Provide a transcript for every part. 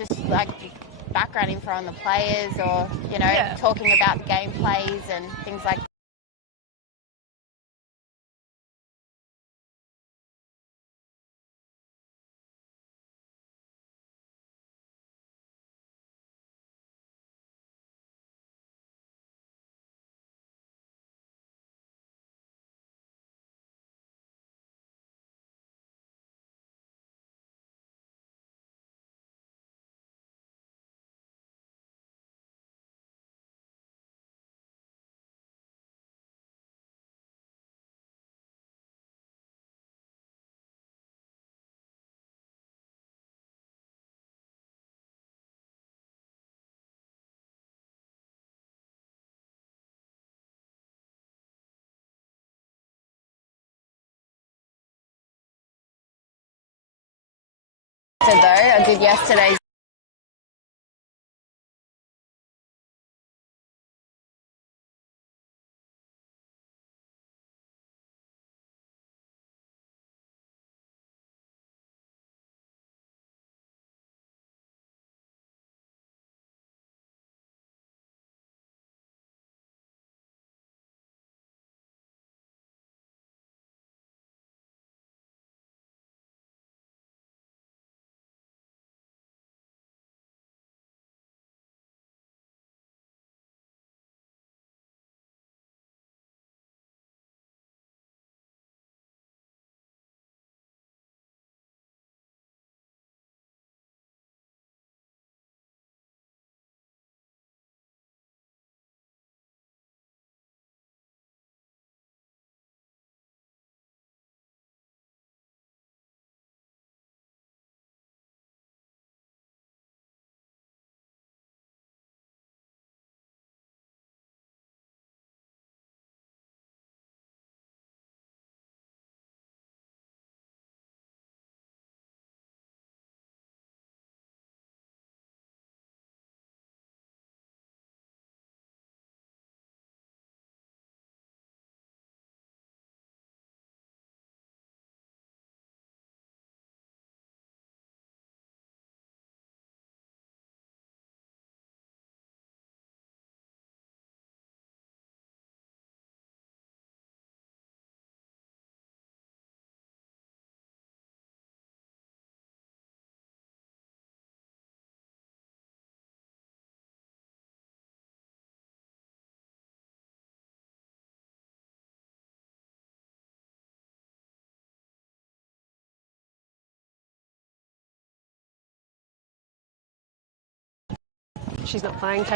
just like background info on the players, or talking about the game plays and things like that. Though I did yesterday's. She's not playing.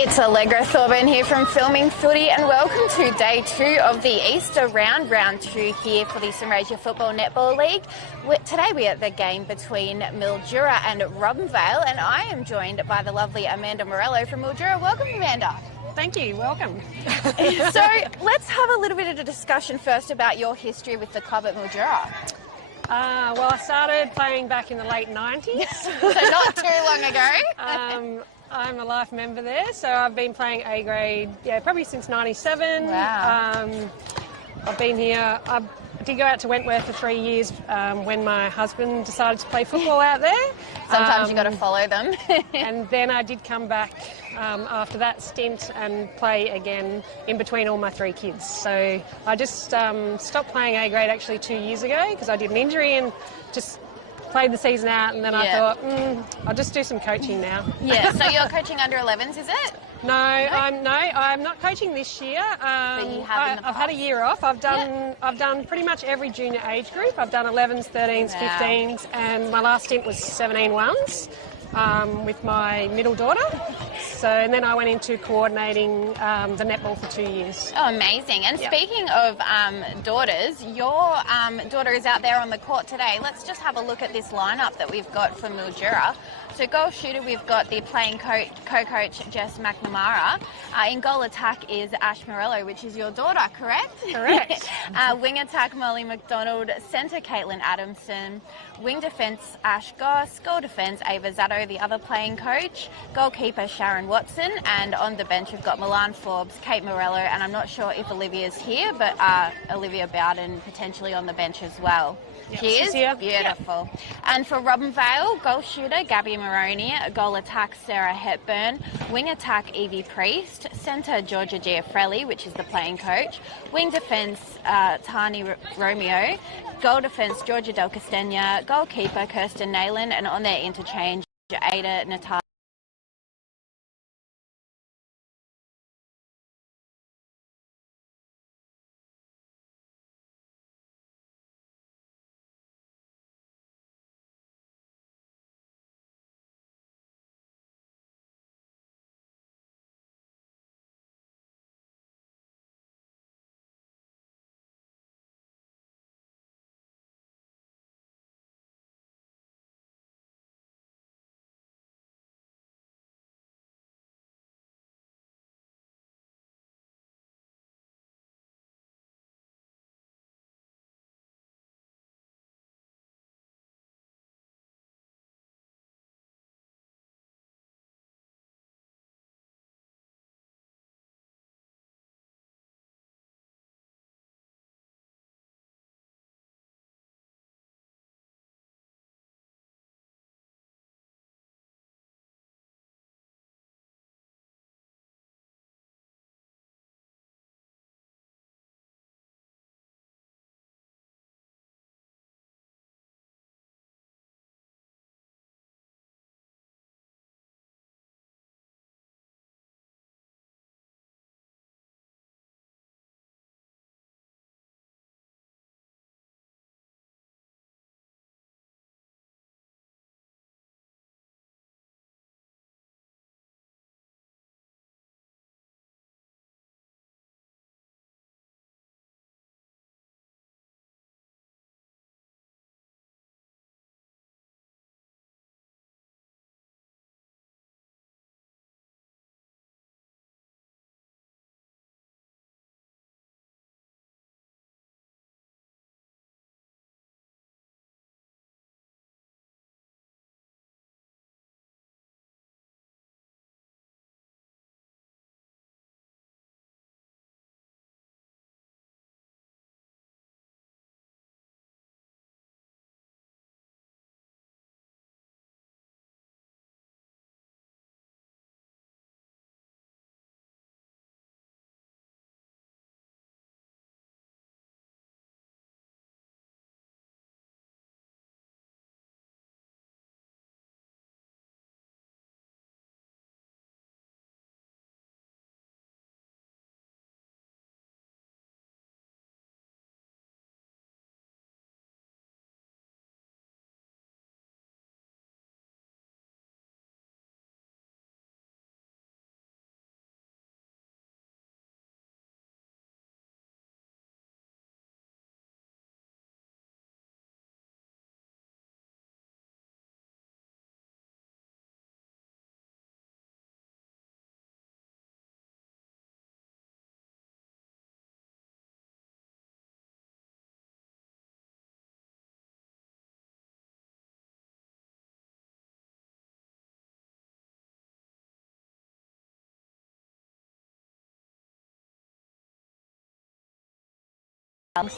It's Allegra Thorburn here from Filming Footy, and welcome to day 2 of the Easter round 2 here for the Sunraysia Football Netball League. Today we're at the game between Mildura and Robinvale, and I am joined by the lovely Amanda Morello from Mildura. Welcome, Amanda. Thank you, welcome. So let's have a little bit of a discussion first about your history with the club at Mildura. Well, I started playing back in the late 90s. So not too long ago. I'm a life member there, so I've been playing A grade, probably since 97. Wow. I've been here. I did go out to Wentworth for 3 years when my husband decided to play football out there. Sometimes you've got to follow them. And then I did come back after that stint and play again in between all my 3 kids. So I just stopped playing A grade actually 2 years ago because I did an injury and just played the season out, and then I thought, I'll just do some coaching now. Yeah, so you're coaching under 11s, is it? No, I'm not coaching this year. But you have in the I've had a year off. I've done pretty much every junior age group. I've done 11s, 13s, 15s, and my last stint was 17-1s with my middle daughter. So, and then I went into coordinating the netball for 2 years. Oh, amazing. And speaking of daughters, your daughter is out there on the court today. Let's just have a look at this lineup that we've got for Mildura. So goal shooter, we've got the playing co-coach Jess McNamara. In goal attack is Ash Morello, which is your daughter, correct? Correct. Wing attack Molly McDonald, centre Caitlin Adamson, wing defence Ash Goss, goal defence Ava Zatto, the other playing coach, goalkeeper Sharon Watson, and on the bench we've got Milan Forbes, Kate Morello, and I'm not sure if Olivia's here, but Olivia Bowden potentially on the bench as well. Yep, She is here. beautiful. Yep. And for Robinvale, goal shooter Gabby Maroney, goal attack Sarah Hepburn, wing attack Evie Priest, centre Georgia Giafrelli, which is the playing coach, wing defence Tani Romeo, goal defence Georgia Del Castagna, goalkeeper Kirsten Nayland, and on their interchange Ada Natal.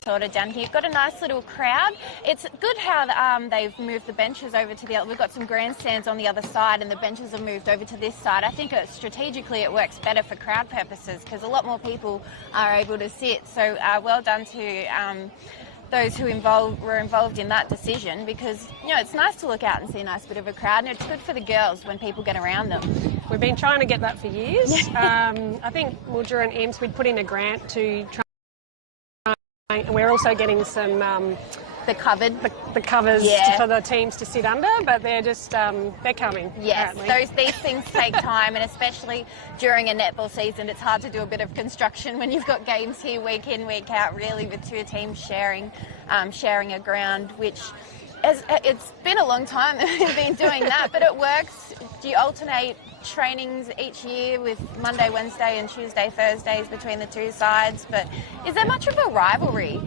sort of down here. You've got a nice little crowd. It's good how they've moved the benches over to the other. We've got some grandstands on the other side and the benches have moved over to this side. I think strategically it works better for crowd purposes because a lot more people are able to sit. So well done to those who were involved in that decision, because it's nice to look out and see a nice bit of a crowd, and it's good for the girls when people get around them. We've been trying to get that for years. I think Mildura and EMS, we'd put in a grant to try. And we're also getting some the covers for the teams to sit under, but they're just they're coming. Yes, apparently. these things take time, and especially during a netball season, it's hard to do a bit of construction when you've got games here week in, week out. Really, with two teams sharing a ground, which it's been a long time that we've been doing that, but it works. Do you alternate trainings each year with Monday, Wednesday and Tuesday, Thursdays between the two sides? But is there much of a rivalry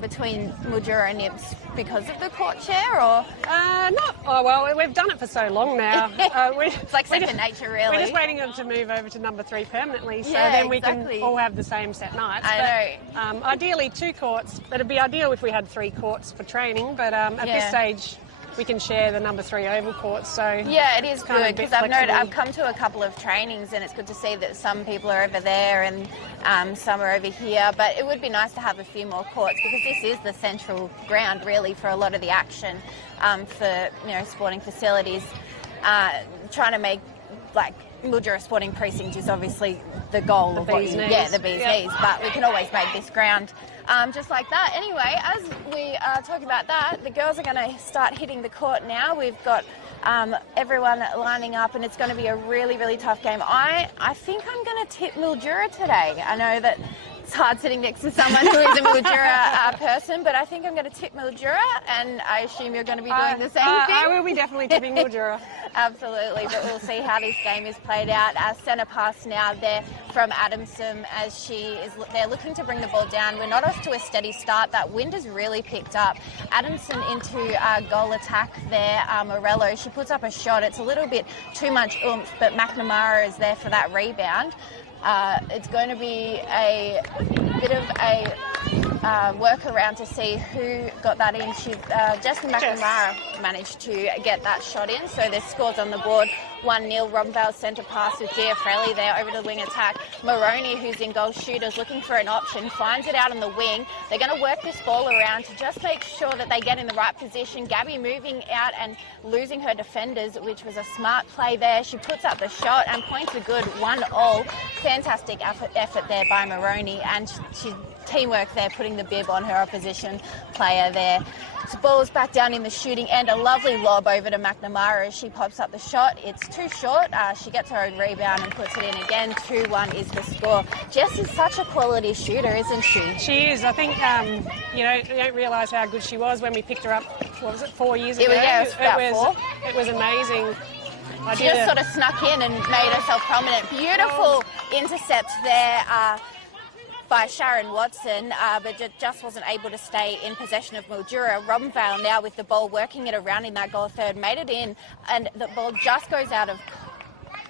between Mildura and Nibs because of the court share, or? Not. Oh, well, we've done it for so long now. It's like second nature, really. We're just waiting to move over to number 3 permanently, so then we can all have the same set nights. I know. Ideally 2 courts. It'd be ideal if we had 3 courts for training, but at this stage we can share the number 3 oval courts. So yeah, it is good, because I've come to a couple of trainings and it's good to see that some people are over there and some are over here. But it would be nice to have a few more courts, because this is the central ground really for a lot of the action for sporting facilities. Trying to make Mildura Sporting Precinct is obviously the goal of the bee's knees, but we can always make this ground just like that. Anyway, as we talk about that, the girls are going to start hitting the court now. We've got everyone lining up, and it's going to be a really, really tough game. I think I'm going to tip Mildura today. I know that it's hard sitting next to someone who is a Mildura person, but I think I'm going to tip Mildura, and I assume you're going to be doing the same thing. I will be definitely tipping Mildura. Absolutely, but we'll see how this game is played out. Centre pass now there from Adamson as they're looking to bring the ball down. We're not off to a steady start. That wind has really picked up. Adamson into goal attack there. Morello, she puts up a shot. It's a little bit too much oomph, but McNamara is there for that rebound. It's going to be a bit of a workaround to see who got that in. Jess McNamara managed to get that shot in, so there's scores on the board. 1-0, Robinvale centre pass with Giafrelli there over to the wing attack. Maroney, who's in goal shooters, looking for an option, finds it out on the wing. They're going to work this ball around to just make sure that they get in the right position. Gabby moving out and losing her defenders, which was a smart play there. She puts up the shot and points are good, 1-all. Fantastic effort there by Maroney, and she teamwork there, putting the bib on her opposition player there. So ball's back down in the shooting end. A lovely lob over to McNamara as she pops up the shot. It's too short. She gets her own rebound and puts it in again. 2-1 is the score. Jess is such a quality shooter, isn't she? She is. I think, you don't realise how good she was when we picked her up, 4 years ago? It was amazing. She just sort of snuck in and made herself prominent. Beautiful intercept there by Sharon Watson, but just wasn't able to stay in possession of Mildura. Robinvale now with the ball, working it around in that goal third, made it in, and the ball just goes out of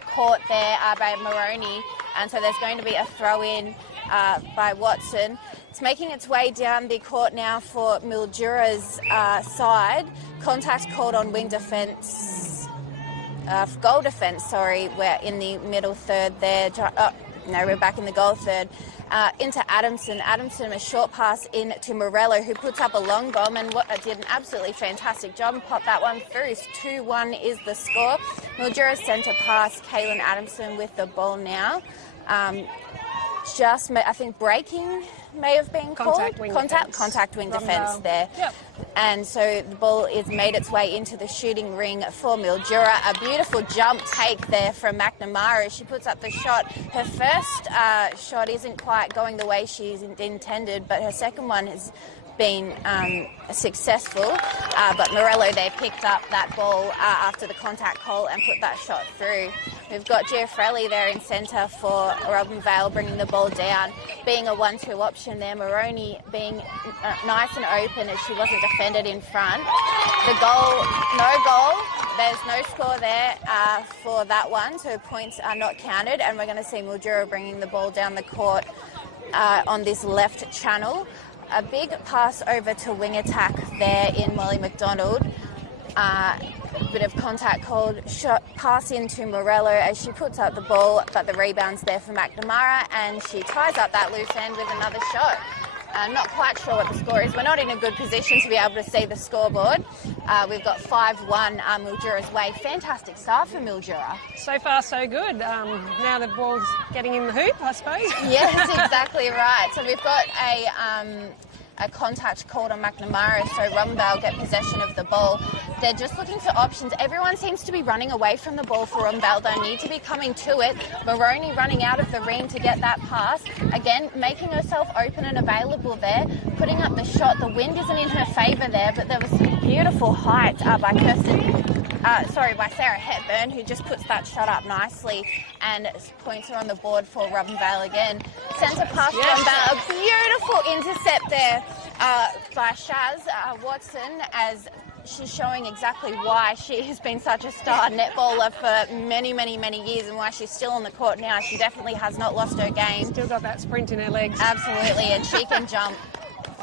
court there by Maroney, and so there's going to be a throw-in by Watson. It's making its way down the court now for Mildura's side. Contact called on wing defence, goal defence, sorry. We're in the middle third there. No, we're back in the goal third. Into Adamson. Adamson, a short pass in to Morello, who puts up a long bomb and did an absolutely fantastic job and popped that one through. 2-1 is the score. Mildura centre pass. Kaylin Adamson with the ball now. I think breaking may have been contact called. Contact wing defence there. Yep. And so the ball is made its way into the shooting ring for Mildura. A beautiful jump take there from McNamara. She puts up the shot. Her first shot isn't quite going the way she's intended, but her second one has been successful. But Morello there picked up that ball after the contact call and put that shot through. We've got Giafrelli there in centre for Robinvale, bringing the ball down, being a 1-2 option there. Maroney being nice and open as she wasn't defended in front. The goal, no goal. There's no score there for that one, so points are not counted, and we're going to see Mildura bringing the ball down the court on this left channel. a big pass over to wing attack there in Molly McDonald. Bit of contact called, shot pass into Morello as she puts up the ball, but the rebound's there for McNamara, and she ties up that loose end with another shot. Not quite sure what the score is. We're not in a good position to be able to see the scoreboard. We've got 5-1 Mildura's way. Fantastic start for Mildura. So far, so good. Now the ball's getting in the hoop, I suppose. Yes, exactly right. So we've got a contact called on McNamara, so Robinvale get possession of the ball. They're just looking for options. Everyone seems to be running away from the ball for Robinvale. They need to be coming to it. Maroney running out of the ring to get that pass. Again, making herself open and available there, putting up the shot. The wind isn't in her favour there, but there was some beautiful height by Sarah Hepburn, who just puts that shot up nicely and points her on the board for Robinvale again. Centre pass Robinvale, a beautiful intercept there by Shaz Watson, as she's showing exactly why she has been such a star netballer for many, many, many years, and why she's still on the court now. She definitely has not lost her game. Still got that sprint in her legs. Absolutely, and she can jump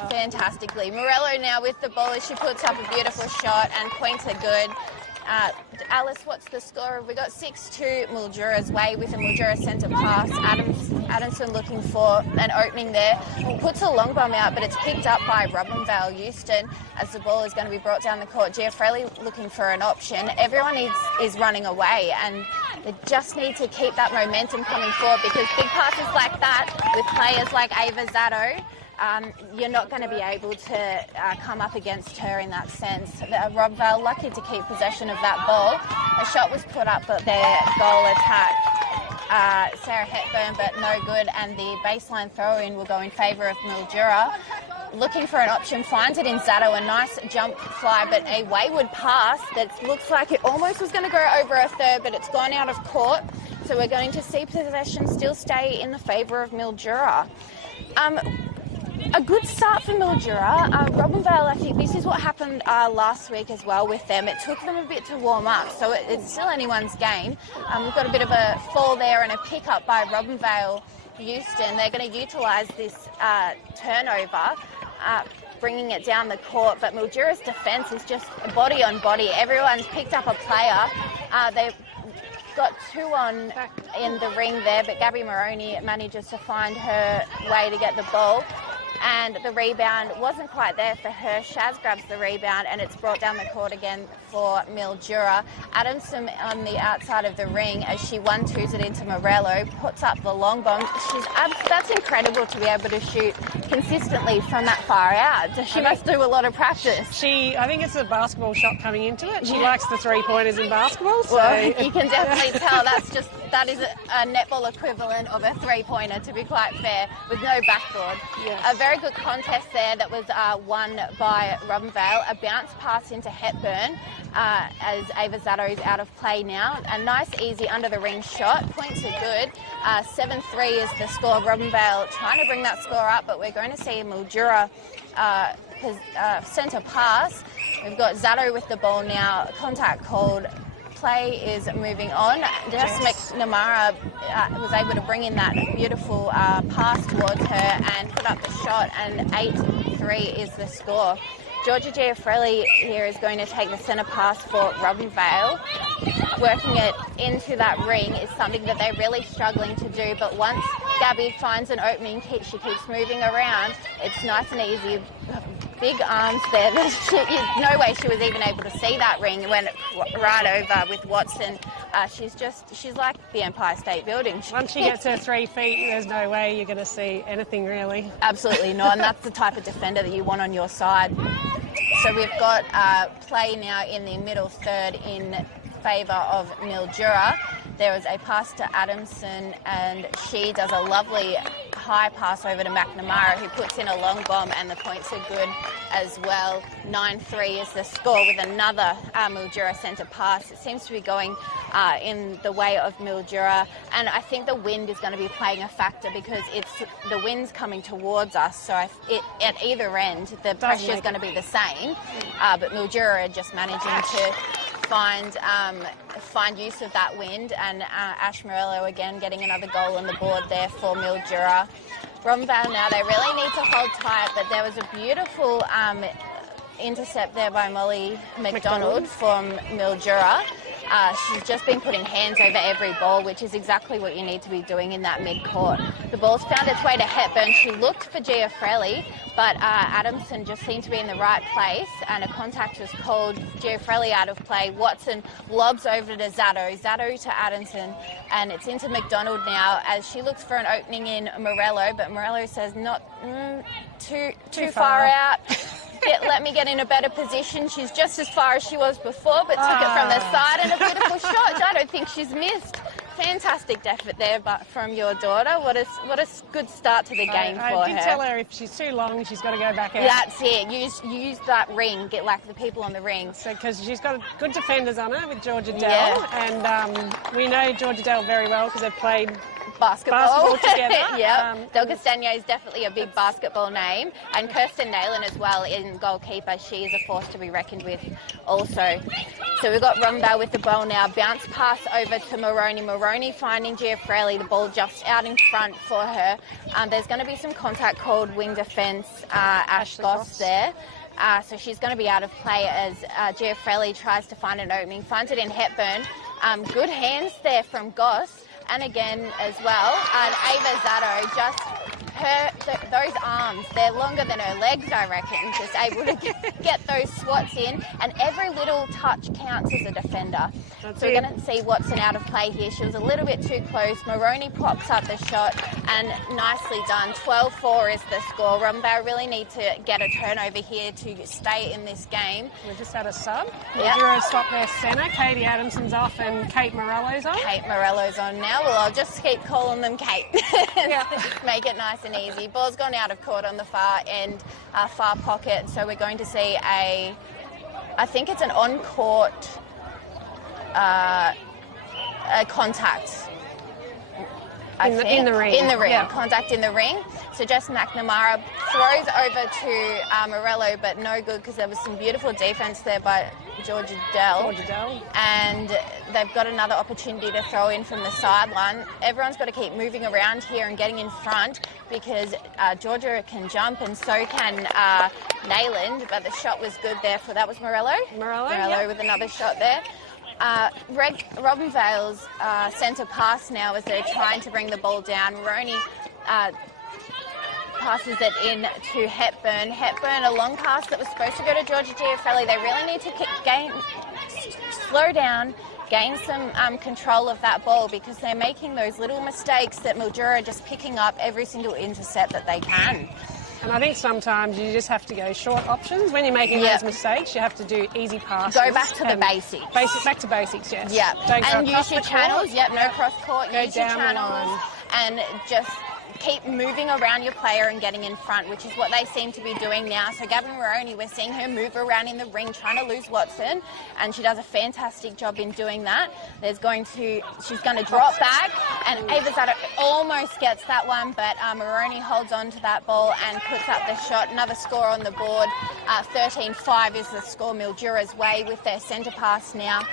fantastically. Morello now with the ball as she puts up a beautiful shot, and points are good. Alice, what's the score? We got 6-2 Mildura's way with a Mildura centre pass. Adamson looking for an opening there. Puts a long bomb out, but it's picked up by Robinvale Euston as the ball is going to be brought down the court. Giafrelli looking for an option. Everyone is running away, and they just need to keep that momentum coming forward, because big passes like that with players like Ava Zato, you're not going to be able to come up against her in that sense. Robinvale lucky to keep possession of that ball. A shot was put up, but their goal attack, Sarah Hepburn, but no good, and the baseline throw-in will go in favour of Mildura. Looking for an option, finds it in Zato, a nice jump fly, but a wayward pass that looks like it almost was going to go over a third, but it's gone out of court. So we're going to see possession still stay in the favour of Mildura. A good start for Mildura. Robinvale, I think this is what happened last week as well with them. It took them a bit to warm up, so it's still anyone's game. We've got a bit of a fall there and a pick up by Robinvale Euston. They're going to utilise this turnover, bringing it down the court, but Mildura's defence is just body on body. Everyone's picked up a player. They've got two on in the ring there, but Gabby Maroney manages to find her way to get the ball. And the rebound wasn't quite there for her. Shaz grabs the rebound, and it's brought down the court again for Mildura. Adamson on the outside of the ring as she 1-2s it into Morello, puts up the long bomb. That's incredible to be able to shoot consistently from that far out. She must do a lot of practice. I think it's a basketball shot coming into it. She likes the three-pointers in basketball. So. Well, you can definitely tell that is a netball equivalent of a three-pointer, to be quite fair, with no backboard. Yes. A very good contest there that was won by Robinvale. A bounce pass into Hepburn as Ava Zato is out of play now. A nice, easy under-the-ring shot. Points are good. 7-3 is the score. Robinvale trying to bring that score up, but we're going to see Mildura centre pass. We've got Zato with the ball now. Contact called. Play is moving on. Jess McNamara was able to bring in that beautiful pass towards her and put up the shot, and 8-3 is the score. Georgia Giafrelli here is going to take the centre pass for Robinvale. Working it into that ring is something that they're really struggling to do, but once Gabby finds an opening, she keeps moving around. It's nice and easy. Big arms there. No way she was even able to see that ring. It went right over with Watson. She's like the Empire State Building. Once she gets her 3 feet, there's no way you're going to see anything really. Absolutely not, and that's the type of defender that you want on your side. So we've got play now in the middle third in favour of Mildura. There was a pass to Adamson, and she does a lovely high pass over to McNamara, who puts in a long bomb, and the points are good as well. 9-3 is the score with another Mildura centre pass. It seems to be going in the way of Mildura, and I think the wind is going to be playing a factor, because the wind's coming towards us, so at either end the pressure is going to be the same, but Mildura are just managing to find use of that wind, and Ash Morello again getting another goal on the board there for Mildura. Robinvale now, they really need to hold tight, but there was a beautiful intercept there by Molly McDonald from Mildura. She's just been putting hands over every ball, which is exactly what you need to be doing in that mid-court. The ball's found its way to Hepburn. She looked for Giafrelli, but Adamson just seemed to be in the right place, and a contact was called. Giafrelli out of play. Watson lobs over to Zato. Zato to Adamson, and it's into McDonald now as she looks for an opening in Morello, but Morello says not too far out. Let me get in a better position. She's just as far as she was before, but took it from the side, and a beautiful shot. I don't think she's missed. Fantastic effort there, but from your daughter. What a good start to the game for her. I did tell her if she's too long, she's got to go back out. That's it. Use that ring. Get like the people on the ring. So because she's got good defenders on her with Georgia Dell, and we know Georgia Dell very well because they've played basketball together. Yep. Del Castagno is definitely a big basketball name, and Kirsten Nayland as well in goalkeeper. She is a force to be reckoned with also. So we've got Robinvale with the ball now. Bounce pass over to Moroney. Moroney finding Giafrelli. The ball just out in front for her. There's going to be some contact called wing defence. Ash Goss there. So she's going to be out of play as Giafrelli tries to find an opening. Finds it in Hepburn. Good hands there from Goss. And again as well, and Ava Zato, just those arms, they're longer than her legs, I reckon, just able to get those swats in, and every little touch counts as a defender. So we're going to see Watson out of play here. She was a little bit too close. Moroney pops up the shot, and nicely done. 12-4 is the score. Robinvale really need to get a turnover here to stay in this game. We just had a sub. Mildura swapped their centre. Katie Adamson's off and Kate Morello's on. Kate Morello's on now. Well, I'll just keep calling them Kate. Make it nice and easy. Ball's gone out of court on the far end, far pocket. So we're going to see I think it's an on-court contact. In the ring. In the ring. Contact in the ring. So Jess McNamara throws over to Morello, but no good because there was some beautiful defence there by Georgia Dell. And they've got another opportunity to throw in from the sideline. Everyone's got to keep moving around here and getting in front because Georgia can jump and so can Nayland, but the shot was good there that was Morello. Morello with another shot there. Robinvale's centre pass now as they're trying to bring the ball down. Moroney passes it in to Hepburn. Hepburn, a long pass that was supposed to go to Georgia Giafrelli. They really need to slow down, gain some control of that ball because they're making those little mistakes that Mildura are just picking up every single intercept that they can. And I think sometimes you just have to go short options. When you're making those mistakes, you have to do easy passes. Go back to the basics. Back to basics, yes. Yeah. And use your channels. Court. No cross court. Use your channels. And just keep moving around your player and getting in front, which is what they seem to be doing now. So Gavin Moroney, we're seeing her move around in the ring trying to lose Watson, and she does a fantastic job in doing that. She's going to drop back, and Ava Zato almost gets that one, but Moroney holds on to that ball and puts up the shot. Another score on the board. 13-5 is the score Mildura's way with their centre pass now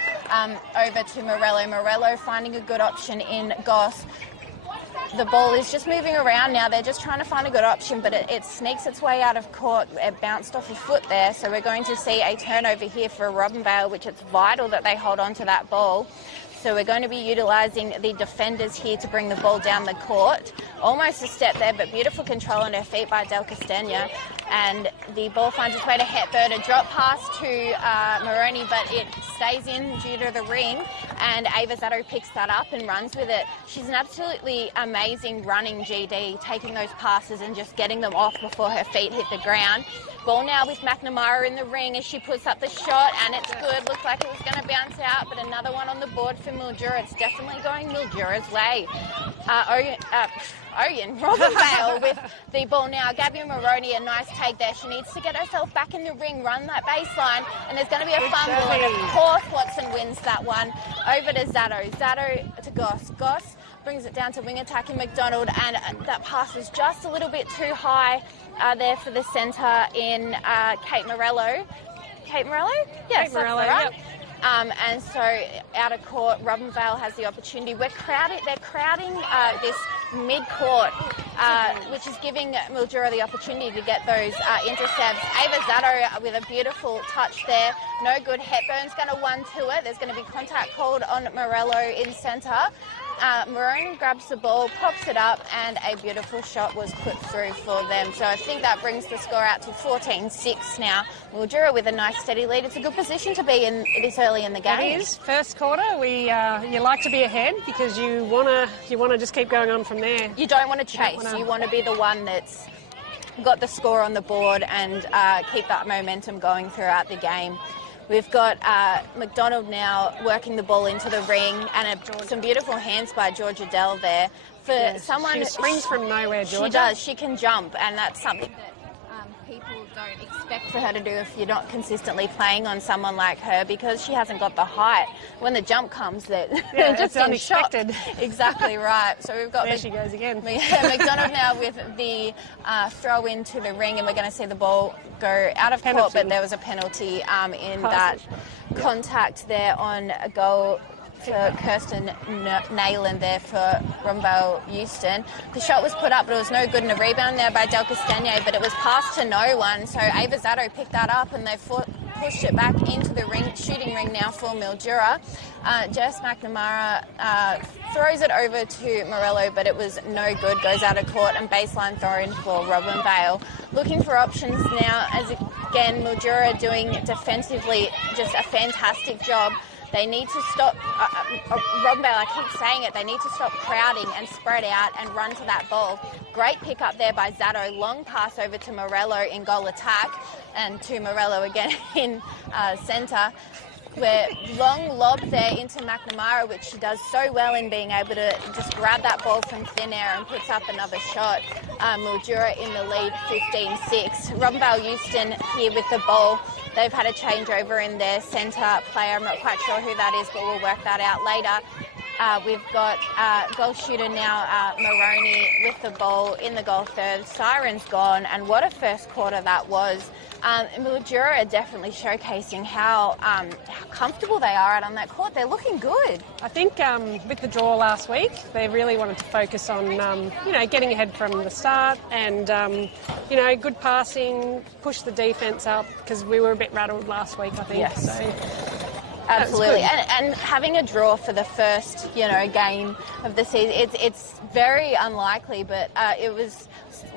over to Morello. Morello finding a good option in Goss. The ball is just moving around now. They're just trying to find a good option, but it sneaks its way out of court. It bounced off a foot there, so we're going to see a turnover here for Robinvale, which it's vital that they hold on to that ball. So we're going to be utilising the defenders here to bring the ball down the court. Almost a step there, but beautiful control on her feet by Del Castagno. And the ball finds its way to Hepburn. A drop pass to Moroney, but it stays in due to the ring. And Ava Zato picks that up and runs with it. She's an absolutely amazing running GD, taking those passes and just getting them off before her feet hit the ground. Ball now with McNamara in the ring as she puts up the shot, and it's good. Looks like it was going to bounce out, but another one on the board for Mildura. It's definitely going Mildura's way. Robinvale with the ball now. Gabby Moroney, a nice take there. She needs to get herself back in the ring, run that baseline, and there's going to be a fumble, and of course Watson wins that one. Over to Zato. Zato to Goss. Goss brings it down to wing attacking McDonald, and that pass is just a little bit too high there for the centre in Kate Morello. Kate Morello? Yes, Kate Morello, that's the right. And so out of court, Robinvale has the opportunity. They're crowding this mid-court which is giving Mildura the opportunity to get those intercepts. Ava Zato with a beautiful touch there. No good. Hepburn's going to 1-2 it. There's going to be contact called on Morello in centre. Maroon grabs the ball, pops it up, and a beautiful shot was put through for them. So I think that brings the score out to 14-6 now. Mildura with a nice steady lead. It's a good position to be in this early in the game. It is. First quarter, you like to be ahead because you wanna just keep going on from there. You don't want to chase. You want to be the one that's got the score on the board and keep that momentum going throughout the game. We've got McDonald now working the ball into the ring, and some beautiful hands by Georgia Dell there. She springs from nowhere, Georgia. She does. She can jump, and that's something that people don't expect for her to do if you're not consistently playing on someone like her, because she hasn't got the height. When the jump comes, they're just unexpected. Exactly right. So we've got there she goes again. McDonald now with the throw into the ring, and we're going to see the ball go out of court, but there was a penalty in that contact there on a goal for Kirsten Nayland there for Robinvale Euston. The shot was put up, but it was no good, and a rebound there by Del Castagna, but it was passed to no one. So Ava Zato picked that up, and they pushed it back into the shooting ring now for Mildura. Jess McNamara throws it over to Morello, but it was no good, goes out of court, and baseline throw in for Robinvale. Looking for options now, as again, Mildura doing defensively just a fantastic job. They need to stop, Robinvale, I keep saying it, they need to stop crowding and spread out and run to that ball. Great pick up there by Zato, long pass over to Morello in goal attack, and to Morello again in centre. We're long lob there into McNamara, which she does so well in being able to just grab that ball from thin air and puts up another shot. Mildura in the lead, 15-6. Robinvale Euston here with the ball. They've had a changeover in their centre player. I'm not quite sure who that is, but we'll work that out later. We've got goal shooter now, Maroney, with the ball in the goal third. Siren's gone, and what a first quarter that was. Mildura are definitely showcasing how comfortable they are out on that court. They're looking good. I think with the draw last week, they really wanted to focus on, getting ahead from the start and, good passing, push the defence up, because we were a bit rattled last week, I think. Yes. So, absolutely, and having a draw for the first, game of the season, it's very unlikely, but it was,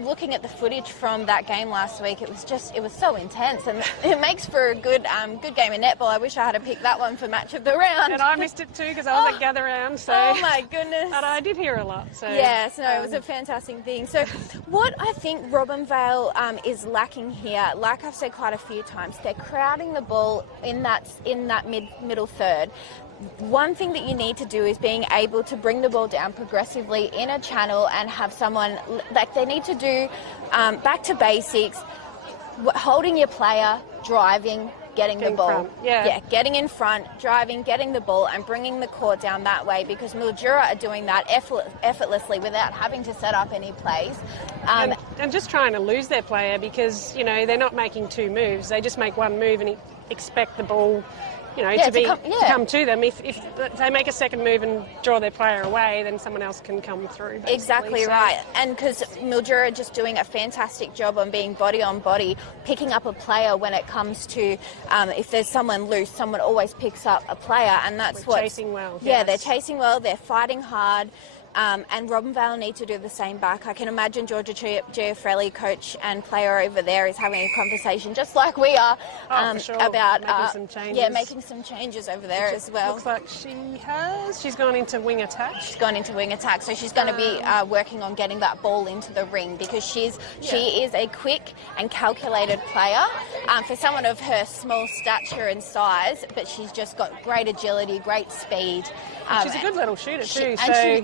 looking at the footage from that game last week, it was so intense, and it makes for a good game of netball. I wish I had picked that one for match of the round. And I missed it too, because I was at gather round. So. Oh my goodness! But I did hear a lot. So yes, no, it was a fantastic thing. So what I think Robinvale is lacking here, like I've said quite a few times, they're crowding the ball in that middle third. One thing that you need to do is being able to bring the ball down progressively in a channel and have someone, like they need to do back to basics, holding your player, driving, getting the ball. Getting in front, driving, getting the ball and bringing the court down that way, because Mildura are doing that effortlessly without having to set up any plays. And just trying to lose their player, because, they're not making two moves. They just make one move and expect the ball to come to them. If they make a second move and draw their player away, then someone else can come through. Exactly right. And because Mildura are just doing a fantastic job on being body on body, picking up a player when it comes to if there's someone loose, someone always picks up a player, and that's what chasing well. Yeah, they're chasing well. They're fighting hard. And Robinvale need to do the same back. I can imagine Georgia Giuffrelli, coach and player over there, is having a conversation just like we are for sure. about making some changes. Making some changes over there as well. Looks like she's gone into wing attack. She's gone into wing attack, so she's going to be working on getting that ball into the ring, because she is a quick and calculated player for someone of her small stature and size, but she's just got great agility, great speed. She's a good little shooter too.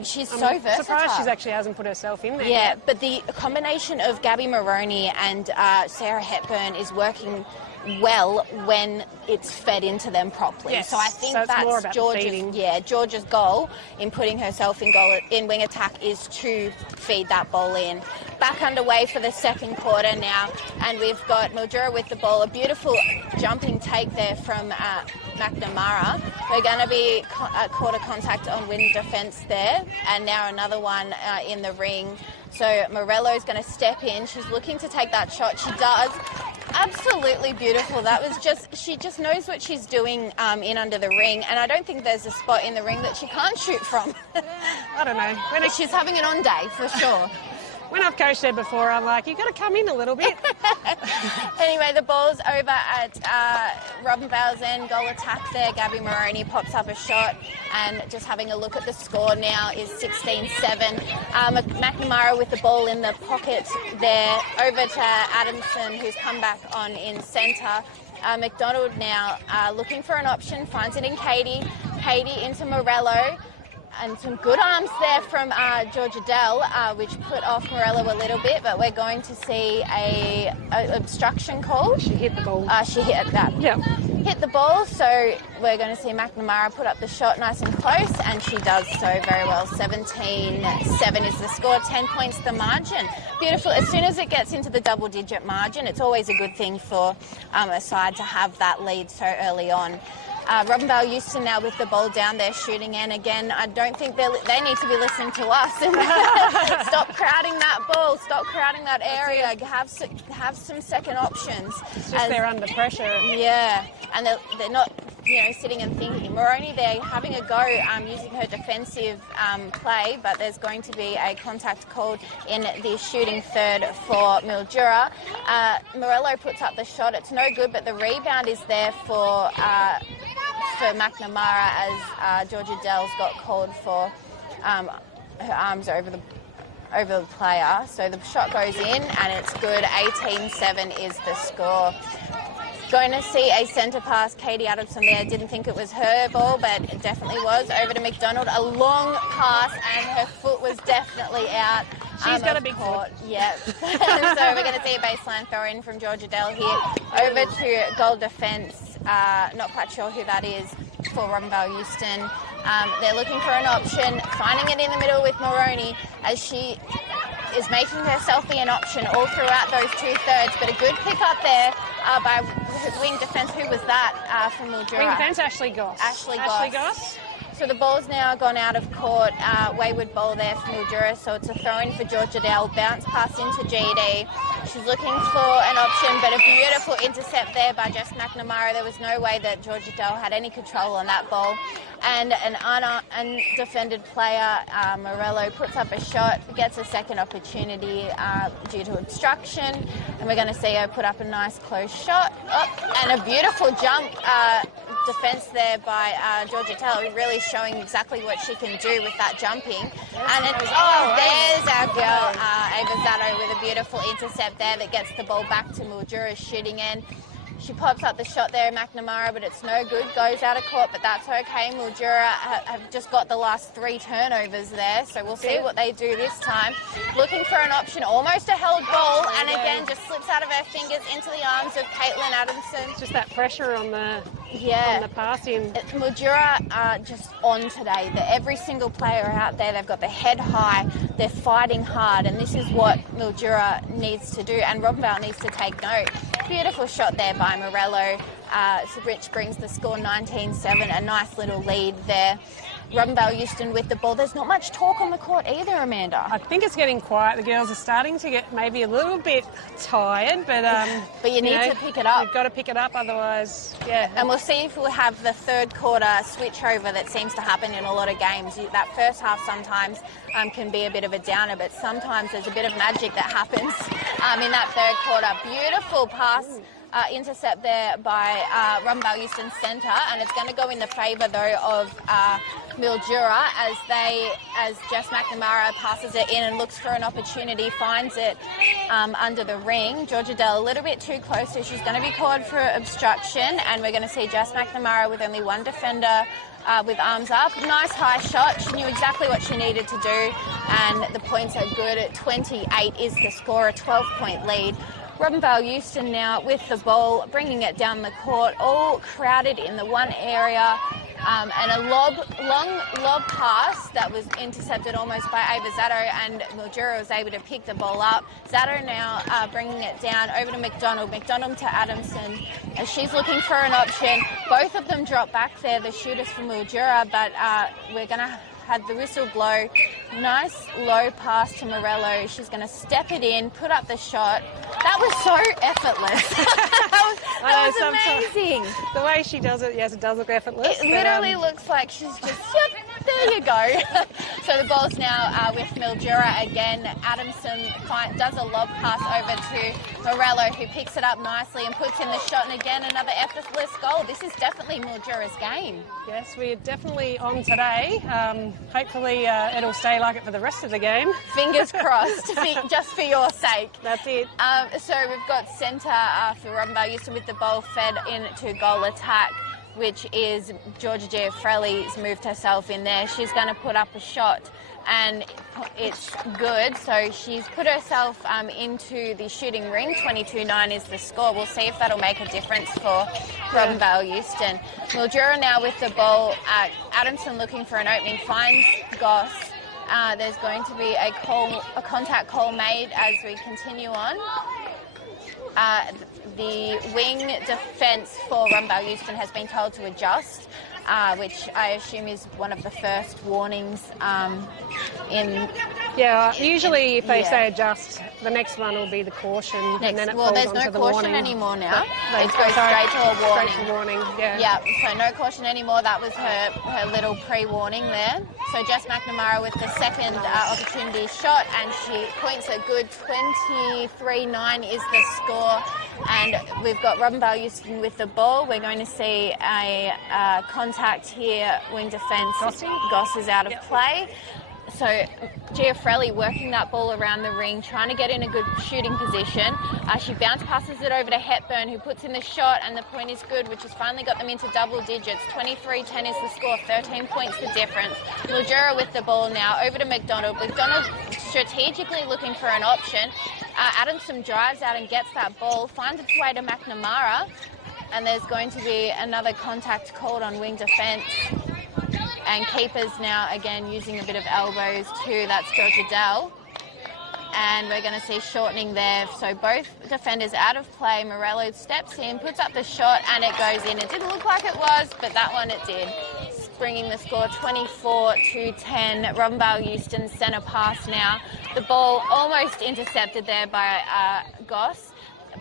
She's so I'm versatile. surprised she actually hasn't put herself in there. Yeah, but the combination of Gabby Maroney and Sarah Hepburn is working well when it's fed into them properly. Yes, so I think that's more about Georgia's goal in putting herself in wing attack is to feed that ball in. Back underway for the second quarter now, and we've got Mildura with the ball. A beautiful jumping take there from McNamara. We're going to be quarter contact on wing defence there, and now another one in the ring. So Morello's going to step in. She's looking to take that shot. She does. Absolutely beautiful. That was she just knows what she's doing in under the ring, and I don't think there's a spot in the ring that she can't shoot from. I don't know. She's having an on day for sure. When I've coached there before, I'm like, you've got to come in a little bit. Anyway, the ball's over at Robinvale's end. Goal attack there. Gabby Moroney pops up a shot, and just having a look at the score now is 16-7. McNamara with the ball in the pocket there. Over to Adamson, who's come back on in centre. McDonald now looking for an option, finds it in Katie. Katie into Morello. And some good arms there from Georgia Dell, which put off Morello a little bit, but we're going to see a obstruction call. She hit the ball. She hit that. Yeah. Hit the ball, so we're going to see McNamara put up the shot nice and close, and she does so very well. 17-7 is the score, 10 points the margin. Beautiful. As soon as it gets into the double-digit margin, it's always a good thing for a side to have that lead so early on. Robinvale Euston now with the ball down there shooting, and again, I don't think they need to be listening to us. Stop crowding that ball, stop crowding that area, have some second options. It's just they're under pressure. Yeah, and they're not, sitting and thinking. Moroney there having a go using her defensive play, but there's going to be a contact called in the shooting third for Mildura. Morello puts up the shot, it's no good, but the rebound is there for McNamara as Georgia Dell's got called for her arms over the player. So the shot goes in and it's good. 18-7 is the score. Going to see a centre pass. Katie Adamson there. Didn't think it was her ball, but it definitely was. Over to McDonald. A long pass and her foot was definitely out. She's got a big foot. Yep. So we're going to see a baseline throw in from Georgia Dell here. Over to goal defence. Not quite sure who that is for Robinvale Euston. They're looking for an option. Finding it in the middle with Moroney as she is making herself be an option all throughout those two-thirds, but a good pick up there by wing defence. Who was that from Mildura? Wing defence, Ashley Goss. Ashley Goss. So the ball's now gone out of court. Wayward ball there for Mildura, so it's a throw-in for Georgia Dell. Bounce pass into GD. She's looking for an option, but a beautiful intercept there by Jess McNamara. There was no way that Georgia Dell had any control on that ball. And an undefended player, Morello, puts up a shot, gets a second opportunity due to obstruction. And we're going to see her put up a nice close shot. And a beautiful jump defence there by Georgia Dell, really showing exactly what she can do with that jumping. And there's our girl, Ava Zato, with a beautiful intercept there that gets the ball back to Mildura's shooting end. She pops up the shot there, McNamara, but it's no good. Goes out of court, but that's okay. Mildura have just got the last 3 turnovers there, so we'll see what they do this time. Looking for an option, almost a held ball, and again just slips out of her fingers into the arms of Caitlin Adamson. It's just that pressure on the passing. Mildura are just on today. Every single player out there, they've got their head high, they're fighting hard, and this is what Mildura needs to do, and Robinvale needs to take note. Beautiful shot there by Morello, which brings the score 19-7, a nice little lead there. Robinvale Euston with the ball. There's not much talk on the court either, Amanda. I think it's getting quiet. The girls are starting to get maybe a little bit tired, but you need to pick it up. You've got to pick it up, otherwise, yeah. And we'll see if we'll have the third quarter switch over that seems to happen in a lot of games. That first half sometimes can be a bit of a downer, but sometimes there's a bit of magic that happens in that third quarter. Beautiful pass. Intercept there by Robinvale Euston centre, and it's going to go in the favour though of Mildura as Jess McNamara passes it in and looks for an opportunity, finds it under the ring. Georgia Dell a little bit too close, so she's going to be called for obstruction, and we're going to see Jess McNamara with only one defender with arms up. Nice high shot. She knew exactly what she needed to do, and the points are good. At 28 is the score, a 12-point lead. Robinvale Euston now with the ball, bringing it down the court, all crowded in the one area, and a long lob pass that was intercepted almost by Ava Zato, and Mildura was able to pick the ball up. Zato now bringing it down over to McDonald to Adamson as she's looking for an option. Both of them drop back there, the shooters from Mildura, but we're going to had the whistle blow. Nice low pass to Morello. She's going to step it in, put up the shot. That was so effortless. that was amazing. The way she does it, yes, it does look effortless. It literally looks like she's just, yep, there you go. So the ball's now with Mildura again. Adamson does a lob pass over to Morello, who picks it up nicely and puts in the shot. And again, another effortless goal. This is definitely Mildura's game. Yes, we're definitely on today. Hopefully it'll stay like it for the rest of the game. Fingers crossed, just for your sake. That's it. So we've got centre for Robinvale Euston with the ball fed into goal attack, which is Georgia Giafrelli's moved herself in there. She's going to put up a shot and it's good. So she's put herself into the shooting ring. 22-9 is the score. We'll see if that'll make a difference for Robinvale Euston. Mildura now with the ball. Adamson looking for an opening, finds Goss. There's going to be a contact call made as we continue on. The wing defence for Robinvale Euston has been told to adjust, which I assume is one of the first warnings in... Yeah, usually if they say adjust, the next one will be the caution. And then it falls there's onto no the caution warning. anymore now. It goes Straight straight to a warning. Straight to warning, yeah. Yeah, so no caution anymore. That was her little pre-warning there. So Jess McNamara with the second opportunity shot, and she points a good 23-9 is the score. And we've got Robinvale Euston with the ball. We're going to see a contact here, wing defence. Goss is out of play. So Giafrelli working that ball around the ring, trying to get in a good shooting position. She bounce passes it over to Hepburn, who puts in the shot, and the point is good, which has finally got them into double digits. 23-10 is the score, 13 points the difference. Mildura with the ball now, over to McDonald. McDonald strategically looking for an option. Adamson drives out and gets that ball, finds its way to McNamara, and there's going to be another contact called on wing defence. And keepers now again using a bit of elbows too. That's Georgia Dell. And we're going to see shortening there. So both defenders out of play. Morello steps in, puts up the shot, and it goes in. It didn't look like it was, but that one it did. Bringing the score 24-10. Robinvale Euston centre pass now. The ball almost intercepted there by Goss,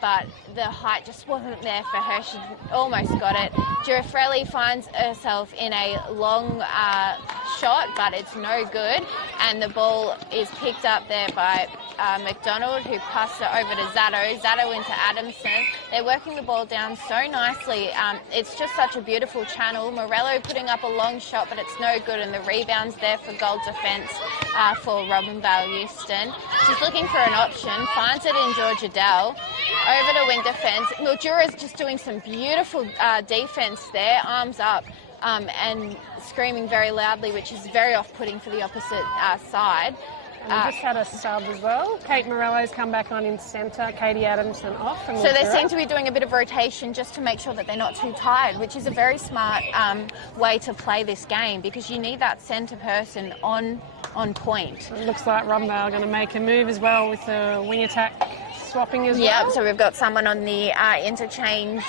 but the height just wasn't there for her. She almost got it. Giafrelli finds herself in a long shot, but it's no good. And the ball is picked up there by McDonald, who passes it over to Zato. Zato into Adamson. They're working the ball down so nicely. It's just such a beautiful channel. Morello putting up a long shot, but it's no good. And the rebound's there for goal defence for Robinvale Euston. She's looking for an option, finds it in Georgia Dell. Over to wing defence. Mildura's just doing some beautiful defence there, arms up and screaming very loudly, which is very off-putting for the opposite side. And we just had a sub as well. Kate Morello's come back on in centre, Katie Adamson off. So they seem to be doing a bit of rotation just to make sure that they're not too tired, which is a very smart way to play this game, because you need that centre person on point. It looks like Robinvale are going to make a move as well with the wing attack swapping as well. Yeah, so we've got someone on the interchange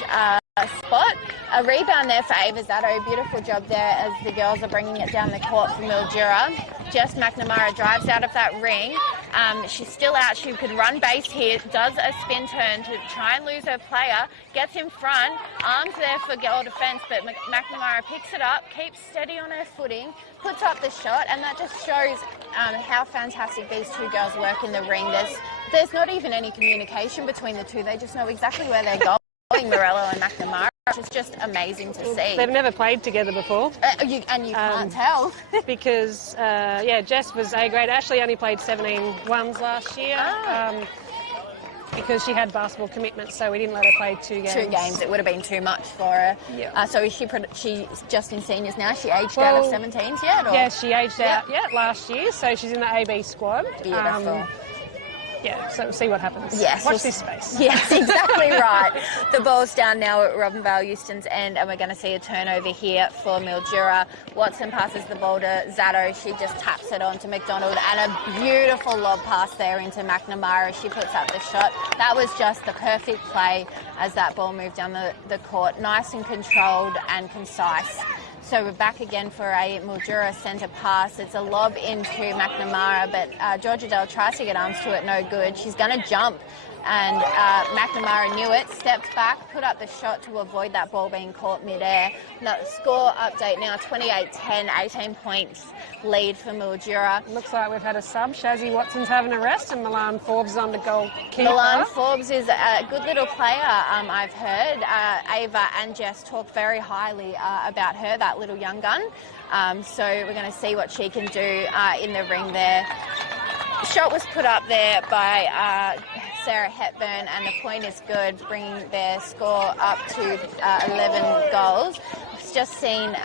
spot. A rebound there for Ava Zato. Beautiful job there as the girls are bringing it down the court for Mildura. Jess McNamara drives out of that ring. She's still out. She could run base here. Does a spin turn to try and lose her player. Gets in front. Arms there for goal defence, but McNamara picks it up, keeps steady on her footing, puts up the shot, and that just shows how fantastic these two girls work in the ring. There's not even any communication between the two. They just know exactly where they're going, Morello and McNamara, which is just amazing to see. They've never played together before. You can't tell. Because, Jess was A grade. Ashley only played 17 ones last year. Because she had basketball commitments, so we didn't let her play 2 games. 2 games, it would have been too much for her. Yeah. So she's just in seniors now. She aged out of 17s yet? Or? Yeah, she aged out last year, so she's in the AB squad. Beautiful. So we'll see what happens. Yes. Watch this space. Yes, exactly right. The ball's down now at Robinvale Euston's end, and we're going to see a turnover here for Mildura. Watson passes the ball to Zato. She just taps it on to McDonald, and a beautiful lob pass there into McNamara. She puts up the shot. That was just the perfect play as that ball moved down the court. Nice and controlled and concise. So we're back again for a Mildura centre pass. It's a lob into McNamara, but Georgia Dale tries to get arms to it, no good. She's going to jump, and McNamara knew it, stepped back, put up the shot to avoid that ball being caught mid-air. Now, score update now, 28-10, 18 points lead for Mildura. Looks like we've had a sub. Shazzy Watson's having a rest, and Milan Forbes on the goalkeeper. Milan Forbes is a good little player, I've heard. Ava and Jess talk very highly about her, that little young gun. So we're going to see what she can do in the ring there. The shot was put up there by Sarah Hepburn, and the point is good, bringing their score up to 11 goals. I've just seen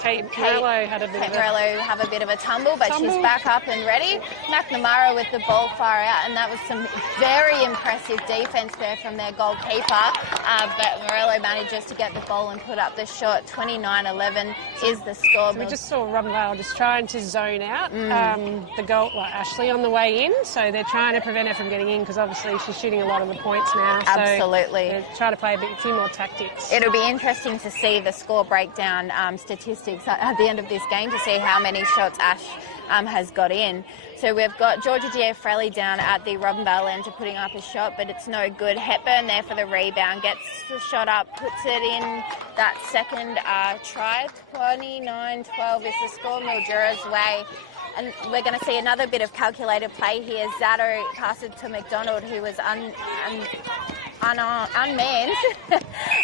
Kate Morello have a bit of a tumble, but she's back up and ready. McNamara with the ball far out, and that was some very impressive defence there from their goalkeeper. But Morello manages to get the ball and put up the shot. 29-11 is the score. We just saw Robinvale just trying to zone out the goal, Ashley on the way in, so they're trying to prevent her from getting in, because obviously she's shooting a lot of the points now. Absolutely. So they're trying to play a few more tactics. It'll be interesting to see the score breakdown statistics at the end of this game to see how many shots Ash has got in. So we've got Georgia Giafrelli down at the Robinvale end to putting up a shot, but it's no good. Hepburn there for the rebound, gets the shot up, puts it in that second try. 29-12 is the score Mildura's way. And we're going to see another bit of calculated play here. Zato passes to McDonald, who was unmanned,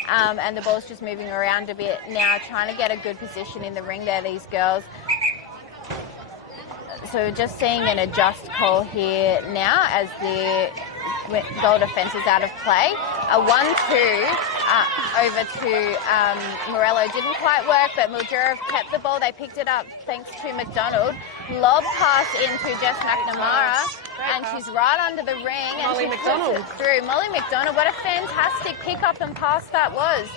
and the ball's just moving around a bit now, trying to get a good position in the ring there, these girls. So just seeing an adjust call here now as the goal defence is out of play. A 1-2 over to Morello didn't quite work, but Mildura have kept the ball. They picked it up thanks to McDonald. Lob pass into Jess McNamara, and she's right under the ring. Molly and she McDonald. puts it through. Molly McDonald, what a fantastic pick-up and pass that was.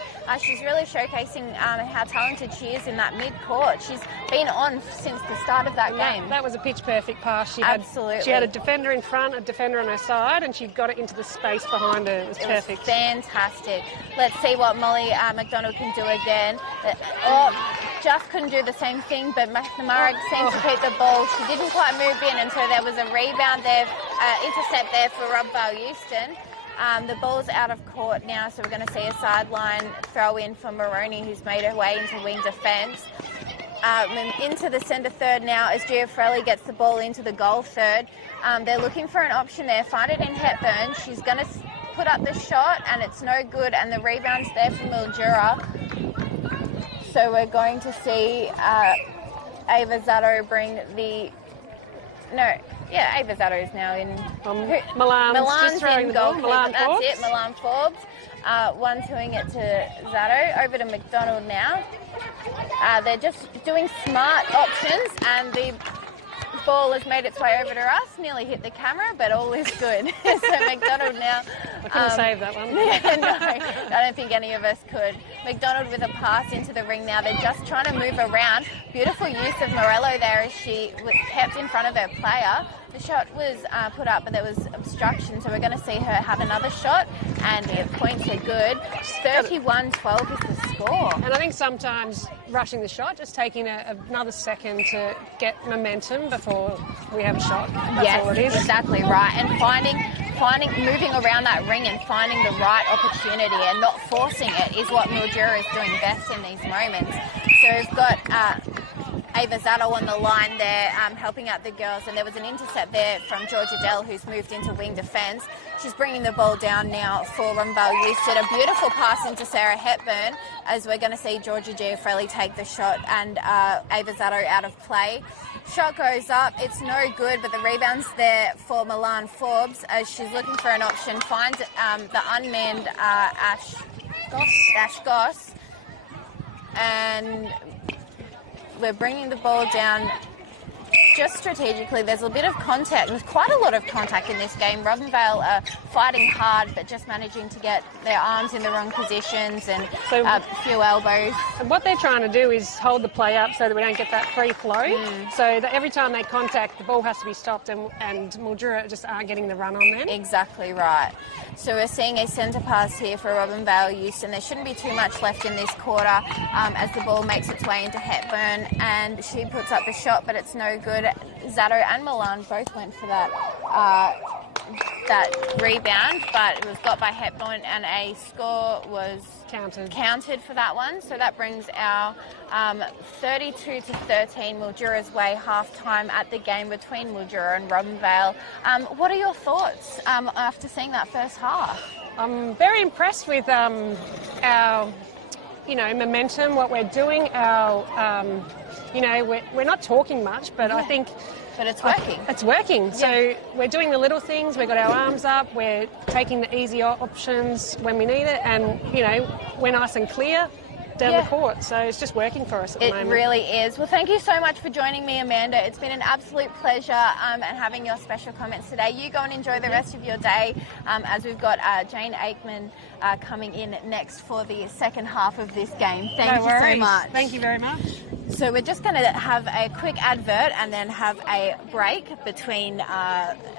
She's really showcasing how talented she is in that mid-court. She's been on since the start of that game. That was a pitch-perfect pass. Absolutely. She had a defender in front, a defender on her side, and she got it into the space behind her. It was perfect. Was fantastic. Let's see what Molly McDonald can do again. Just couldn't do the same thing, but McNamara seems to keep the ball. She didn't quite move in, and so there was a rebound there, intercept there for Robinvale Euston. The ball's out of court now, so we're going to see a sideline throw in for Maroney, who's made her way into wing defence. Into the centre third now as Giafrelli gets the ball into the goal third. They're looking for an option there. Find it in Hepburn. She's going to put up the shot, and it's no good, and the rebound's there for Mildura. So we're going to see Ava Zato bring the... Ava Zato is now in... Milan's just throwing the ball. Milan Forbes. That's it, Milan Forbes. 1-2ing it to Zato. Over to McDonald now. They're just doing smart options, and the ball has made its way over to us. Nearly hit the camera, but all is good. So McDonald now... I couldn't save that one. No, I don't think any of us could. McDonald with a pass into the ring now. They're just trying to move around. Beautiful use of Morello there as she was kept in front of her player. The shot was put up, but there was obstruction, so we're going to see her have another shot, and the points are good. 31-12 is the score. And I think sometimes rushing the shot, just taking another second to get momentum before we have a shot. That's all it is. Exactly right. And moving around that ring and finding the right opportunity and not forcing it is what Mildura is doing best in these moments. So we've got Ava Zato on the line there, helping out the girls, and there was an intercept there from Georgia Dell, who's moved into wing defence. She's bringing the ball down now for Robinvale Euston. A beautiful pass into Sarah Hepburn, as we're going to see Georgia Giafrelli take the shot, and Ava Zato out of play. Shot goes up, it's no good, but the rebound's there for Milan Forbes as she's looking for an option, finds the unmanned Ash Goss, and we're bringing the ball down just strategically, there's a bit of contact. There's quite a lot of contact in this game. Robinvale are fighting hard, but just managing to get their arms in the wrong positions and a few elbows. What they're trying to do is hold the play up so that we don't get that free flow. So that every time they contact, the ball has to be stopped, and Mildura just aren't getting the run on them. Exactly right. So we're seeing a centre pass here for Robinvale Euston. There shouldn't be too much left in this quarter as the ball makes its way into Hepburn, and she puts up the shot, but it's no good. Zato and Milan both went for that rebound, but it was got by Hepburn, and a score was counted for that one. So that brings our 32-13 Mildura's way, half-time at the game between Mildura and Robinvale. What are your thoughts after seeing that first half? I'm very impressed with our, momentum, what we're doing. We're not talking much, but I think... But it's working. It's working. Yeah. So we're doing the little things. We've got our arms up. We're taking the easy options when we need it. And, we're nice and clear down the court. So it's just working for us at the moment. It really is. Well, thank you so much for joining me, Amanda. It's been an absolute pleasure and having your special comments today. You go and enjoy the rest of your day as we've got Jane Aikman coming in next for the second half of this game. Thank you so much. Thank you very much. So we're just going to have a quick advert and then have a break between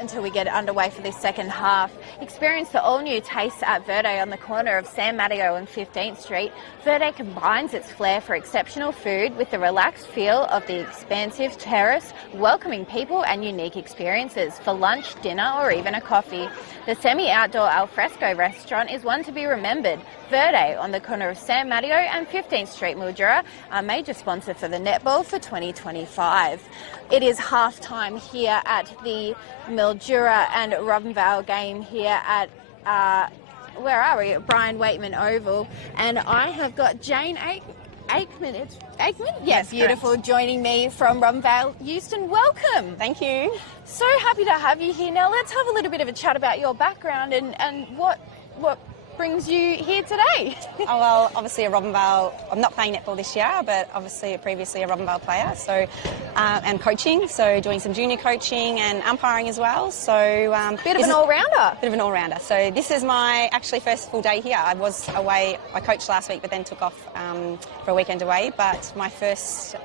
until we get underway for this second half. Experience the all-new taste at Verde on the corner of San Mateo and 15th Street. Verde combines its flair for exceptional food with the relaxed feel of the expansive terrace, welcoming people and unique experiences for lunch, dinner or even a coffee. The semi-outdoor alfresco restaurant is one to be remembered. Verde on the corner of San Mateo and 15th Street, Mildura, a major sponsor for the Netball for 2025. It is half-time here at the Mildura and Robinvale game here at, where are we? At Brian Waitman Oval. And I have got Jane Aikman. It's Aikman? Yes, beautiful. Correct. Joining me from Robinvale Euston. Welcome. Thank you. So happy to have you here. Now let's have a little bit of a chat about your background and what brings you here today. Oh, well, obviously a Robinvale, I'm not playing netball this year, but obviously previously a Robinvale player, so and coaching, so doing some junior coaching and umpiring as well. So bit of an all-rounder. Bit of an all-rounder. So this is my actually first full day here. I was away, I coached last week, but then took off for a weekend away, but my first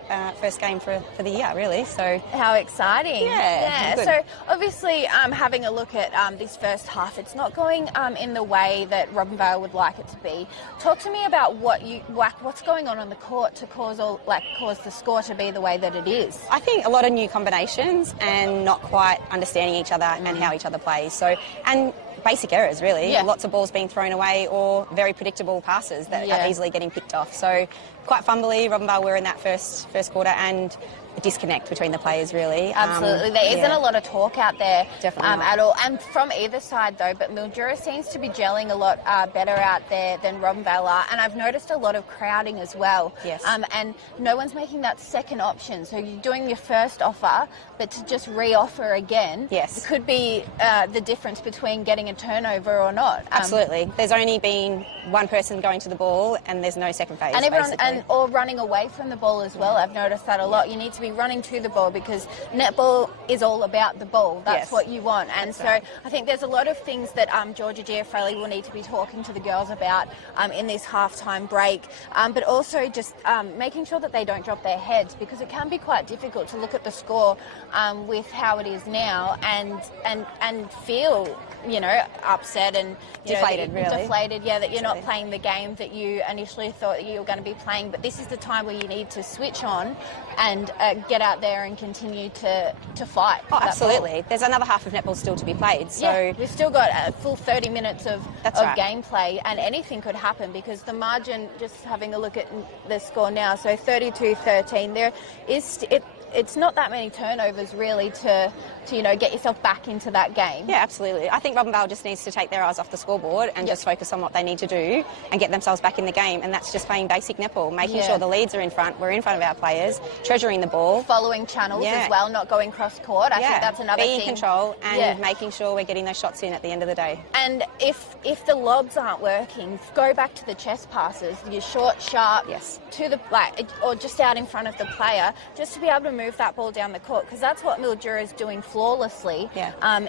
game for the year, really. So how exciting. Yeah. So obviously having a look at this first half, it's not going in the way that Robinvale would like it to be. Talk to me about what's going on the court to cause the score to be the way that it is. I think a lot of new combinations and not quite understanding each other and how each other plays. So, and basic errors, really. Yeah. Lots of balls being thrown away or very predictable passes that are easily getting picked off. So quite fumbly. Robinvale were in that first quarter, and a disconnect between the players, really. Absolutely. There isn't a lot of talk out there at all. And from either side, though, but Mildura seems to be gelling a lot better out there than Robinvale are. And I've noticed a lot of crowding as well. Yes. And no one's making that second option. So you're doing your first offer, but to just re-offer again could be the difference between getting a turnover or not. Absolutely. There's only been one person going to the ball and there's no second phase, and everyone or running away from the ball as well. I've noticed that a lot. You need to be running to the ball because netball is all about the ball. That's what you want. And so I think there's a lot of things that Georgia Giafrelli will need to be talking to the girls about in this half-time break, but also just making sure that they don't drop their heads, because it can be quite difficult to look at the score with how it is now and feel upset and deflated, that you're not playing the game that you initially thought you were going to be playing. But this is the time where you need to switch on and get out there and continue to fight. Oh, absolutely. There's another half of netball still to be played. So we've still got a full 30 minutes of gameplay, and anything could happen because the margin, just having a look at the score now, so 32-13, there is it's not that many turnovers really to get yourself back into that game. Yeah, absolutely. I think Robinvale just needs to take their eyes off the scoreboard and just focus on what they need to do and get themselves back in the game, and that's just playing basic netball, making sure the leads are in front, we're in front of our players, treasuring the ball, ball. Following channels as well, not going cross-court. I think that's another thing. Being in control and making sure we're getting those shots in at the end of the day. And if the lobs aren't working, go back to the chest passes, your short, sharp, to the or just out in front of the player, just to be able to move that ball down the court, because that's what Mildura is doing flawlessly,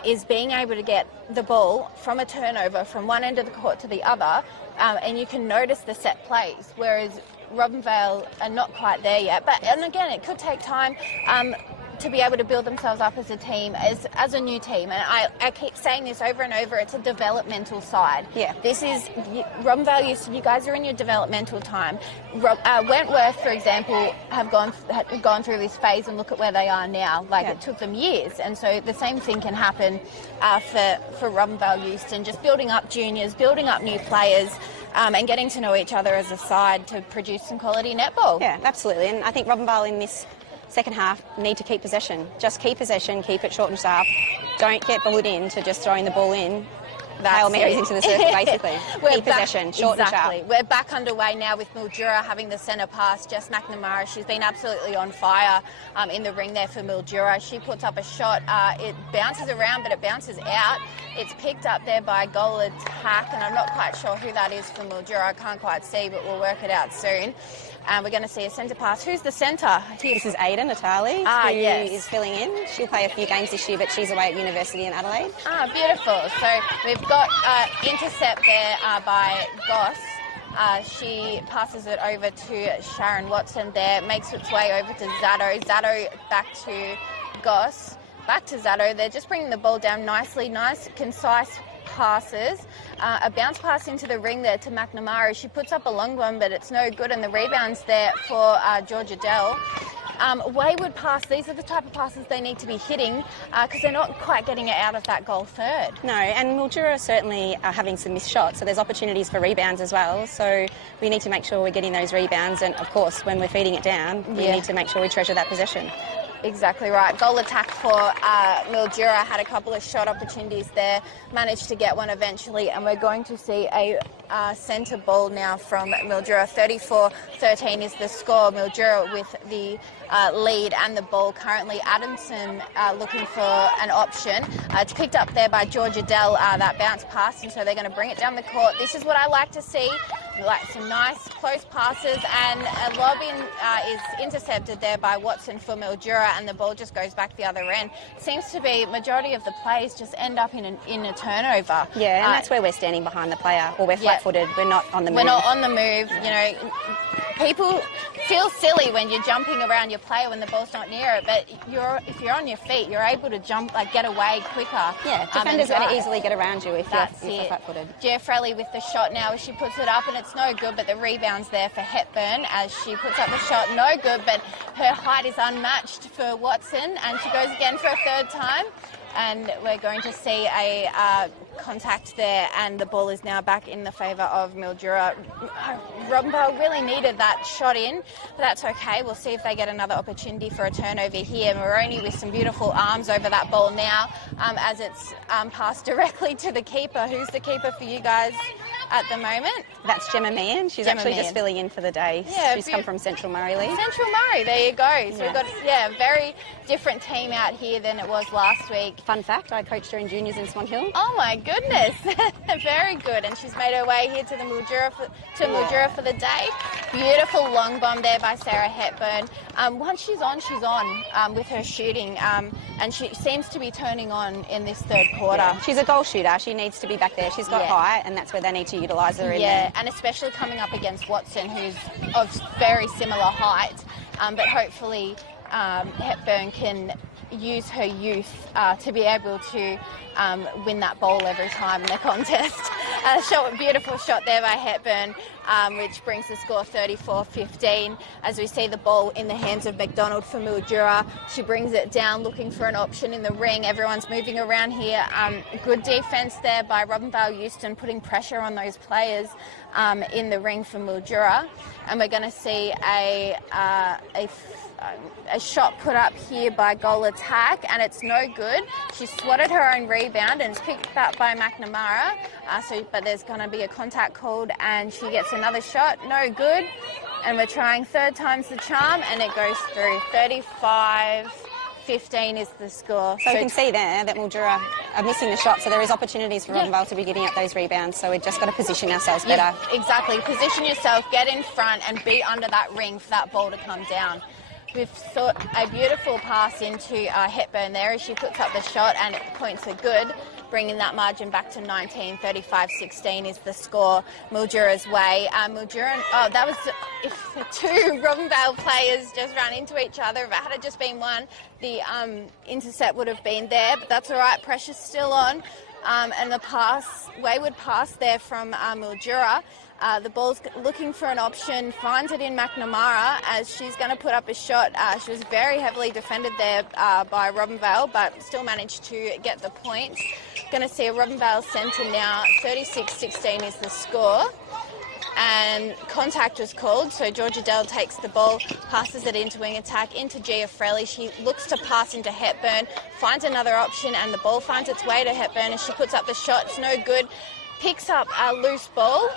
is being able to get the ball from a turnover from one end of the court to the other, and you can notice the set plays, whereas Robinvale are not quite there yet. And again, it could take time to be able to build themselves up as a team, as a new team. And I keep saying this over and over, it's a developmental side. This is, Robinvale, you guys are in your developmental time. Wentworth, for example, have gone through this phase, and look at where they are now. It took them years. And so the same thing can happen for Robinvale Euston, just building up juniors, building up new players, and getting to know each other as a side to produce some quality netball. Yeah, absolutely. And I think Robinvale in this second half need to keep possession. Just keep possession, keep it short and sharp. Don't get bullied into just throwing the ball in. Hail Marys into the circle, basically. Keep possession, short and sharp. We're back underway now with Mildura having the centre pass. Jess McNamara, she's been absolutely on fire in the ring there for Mildura. She puts up a shot. It bounces around, but it bounces out. It's picked up there by goal attack, and I'm not quite sure who that is for Mildura. I can't quite see, but we'll work it out soon. We're going to see a centre pass. Who's the centre? This is Ada Natali, who is filling in. She'll play a few games this year, but she's away at university in Adelaide. Beautiful. So we've got intercept there by Goss. She passes it over to Sharon Watson there, makes its way over to Zato. Zato back to Goss, back to Zato. They're just bringing the ball down nicely, nice, concise passes. A bounce pass into the ring there to McNamara. She puts up a long one, but it's no good, and the rebound's there for Georgia Dell. Wayward pass, these are the type of passes they need to be hitting, because they're not quite getting it out of that goal third. No, and Mildura certainly are having some missed shots, so there's opportunities for rebounds as well. So we need to make sure we're getting those rebounds, and of course, when we're feeding it down, we need to make sure we treasure that possession. Exactly right. Goal attack for Mildura, had a couple of shot opportunities there, managed to get one eventually, and we're going to see a centre ball now from Mildura. 34-13 is the score. Mildura with the lead and the ball currently. Adamson looking for an option. It's picked up there by Georgia Dell, that bounce pass, and so they're going to bring it down the court. This is what I like to see. Like some nice close passes, and a lob-in is intercepted there by Watson for Mildura, and the ball just goes back the other end. Seems to be majority of the plays just end up in a turnover. Yeah, and that's where we're standing behind the player, or we're flat-footed. We're not on the move. We're not on the move. You know, people feel silly when you're jumping around your player when the ball's not near it, but if you're on your feet, you're able to jump, get away quicker. Yeah, defenders are going to easily get her if you're flat-footed. Giafrelli with the shot now as she puts it up, and it's no good, but the rebound's there for Hepburn as she puts up the shot. No good, but her height is unmatched for Watson, and she goes again for a third time. And we're going to see a contact there, and the ball is now back in the favour of Mildura. Robinvale really needed that shot in, but that's okay. We'll see if they get another opportunity for a turnover here. Moroni with some beautiful arms over that ball now, as it's passed directly to the keeper. Who's the keeper for you guys at the moment? That's Gemma Meehan. She's actually just filling in for the day. Yeah, she's come from Central Murray League. Central Murray, there you go. So we've got a very different team out here than it was last week. Fun fact, I coached her in juniors in Swan Hill. Oh my goodness, very good. And she's made her way here to the Mildura for the day. Beautiful long bomb there by Sarah Hepburn. Once she's on with her shooting, and she seems to be turning on in this third quarter. Yeah. She's a goal shooter. She needs to be back there. She's got height, and that's where they need to utilise her in there. Yeah, and especially coming up against Watson, who's of very similar height, but hopefully Hepburn can use her youth to be able to win that ball every time in the contest. Beautiful shot there by Hepburn, which brings the score 34-15. As we see the ball in the hands of McDonald for Mildura. She brings it down looking for an option in the ring. Everyone's moving around here. Good defence there by Robinvale Euston, putting pressure on those players in the ring for Mildura. And we're going to see a shot put up here by goal attack, and it's no good. She swatted her own rebound, and it's picked up by McNamara. But there's going to be a contact called, and she gets another shot. No good. And we're trying third time's the charm, and it goes through. 35-15 is the score. So you can see there that Mildura are missing the shot, so there is opportunities for Robinvale to be getting up those rebounds, so we've just got to position ourselves better. Exactly. Position yourself, get in front and be under that ring for that ball to come down. We've sought a beautiful pass into Hepburn there as she puts up the shot, and points are good, bringing that margin back to 19. 35-16 is the score Mildura's way. Mildura, that was if the two Robinvale players just ran into each other. If it had just been one, the intercept would have been there, but that's all right. Pressure's still on, and the wayward pass there from Mildura. The ball's looking for an option, finds it in McNamara as she's going to put up a shot. She was very heavily defended there by Robinvale, but still managed to get the points. Going to see a Robinvale centre now. 36-16 is the score. And contact was called, so Georgia Dell takes the ball, passes it into wing attack, into Giafrelli. She looks to pass into Hepburn, finds another option, and the ball finds its way to Hepburn as she puts up the shot. It's no good. Picks up a loose ball.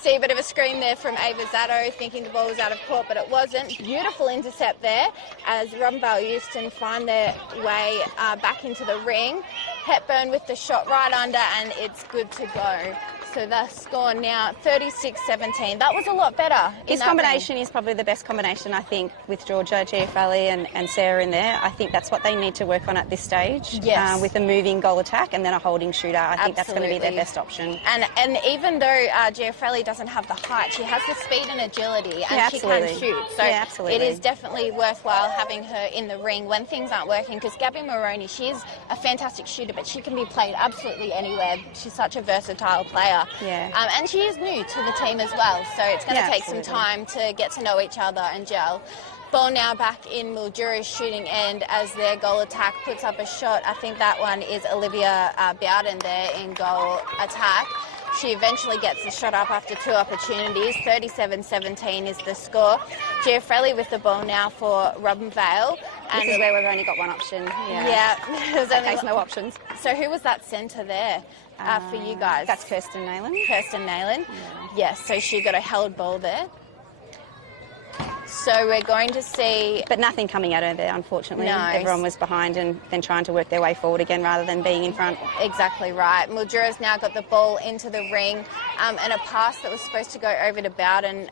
See a bit of a scream there from Ava Zato, thinking the ball was out of court, but it wasn't. Beautiful intercept there as Robinvale Euston find their way back into the ring. Hepburn with the shot right under, and it's good to go. So the score now 36-17. That was a lot better. This combination is probably the best combination, I think, with Georgia, Giafrelli and Sarah in there. I think that's what they need to work on at this stage. Yes. With a moving goal attack and then a holding shooter. I think that's going to be their best option. And even though Giafrelli doesn't have the height, she has the speed and agility, and she can shoot. So it is definitely worthwhile having her in the ring when things aren't working, because Gabby Moroney, she is a fantastic shooter, but she can be played absolutely anywhere. She's such a versatile player. And she is new to the team as well, so it's going to take some time to get to know each other and gel. Ball now back in Mildura's shooting end as their goal attack puts up a shot. I think that one is Olivia Bowden there in goal attack. She eventually gets the shot up after two opportunities. 37-17 is the score. Giafrelli with the ball now for Robinvale. And this is where we've only got one option. There's no options. So who was that centre there for you guys? That's Kirsten Nayland. Kirsten Nayland. Yes, so she got a held ball there. So we're going to see... But nothing coming at her there, unfortunately. No. Everyone was behind and then trying to work their way forward again rather than being in front. Exactly right. Mildura's now got the ball into the ring, and a pass that was supposed to go over to Bowden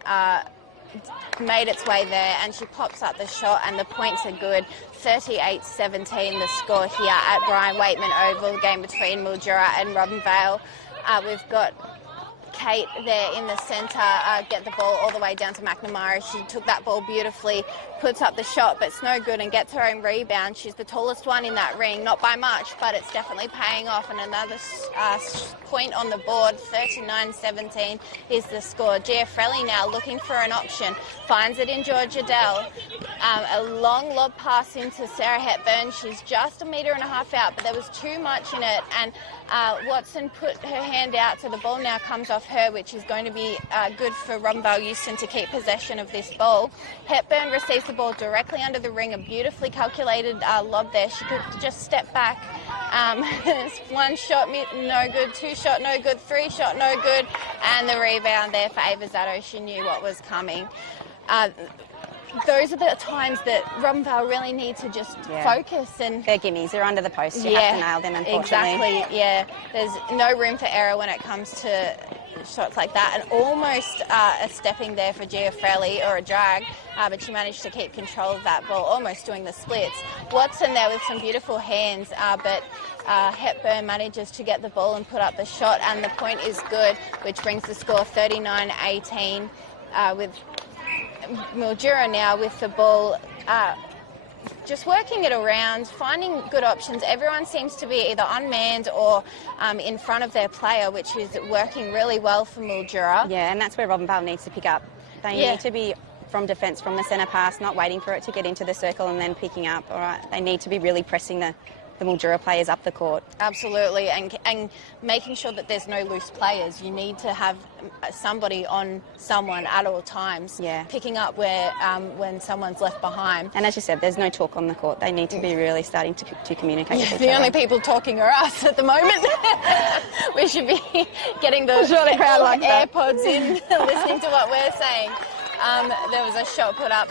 made its way there, and she pops up the shot, and the points are good. 38-17 the score here at Brian Waitman Oval, the game between Mildura and Robinvale. We've got Kate there in the centre, get the ball all the way down to McNamara. She took that ball beautifully, puts up the shot, but it's no good and gets her own rebound. She's the tallest one in that ring, not by much, but it's definitely paying off. And another point on the board, 39-17 is the score. Giafrelli now looking for an option, finds it in Georgia Dell. A long lob pass into Sarah Hepburn. She's just 1.5 meters out, but there was too much in it, and Watson put her hand out, so the ball now comes off her, which is going to be good for Robinvale Euston to keep possession of this ball. Hepburn receives the ball directly under the ring, a beautifully calculated lob there. She could just step back. One shot, no good. Two shot, no good. Three shot, no good. And the rebound there for Ava Zato. She knew what was coming. Those are the times that Robinvale really need to just focus. And they're gimmies. They're under the post. You have to nail them, unfortunately. Exactly, yeah. There's no room for error when it comes to shots like that. And almost a stepping there for Giafrelli, or a drag, but she managed to keep control of that ball, almost doing the splits. Watson there with some beautiful hands, but Hepburn manages to get the ball and put up the shot, and the point is good, which brings the score 39-18 with Mildura now with the ball, just working it around, finding good options. Everyone seems to be either unmanned or in front of their player, which is working really well for Mildura. Yeah, and that's where Robinvale needs to pick up. They need to be from defence, from the centre pass, not waiting for it to get into the circle and then picking up. All right, they need to be really pressing the the Mildura players up the court. Absolutely, and making sure that there's no loose players. You need to have somebody on someone at all times, picking up where when someone's left behind. And as you said, there's no talk on the court. They need to be really starting to communicate with each other. The only people talking are us at the moment. We should be getting the crowd like AirPods in, listening to what we're saying. There was a shot put up.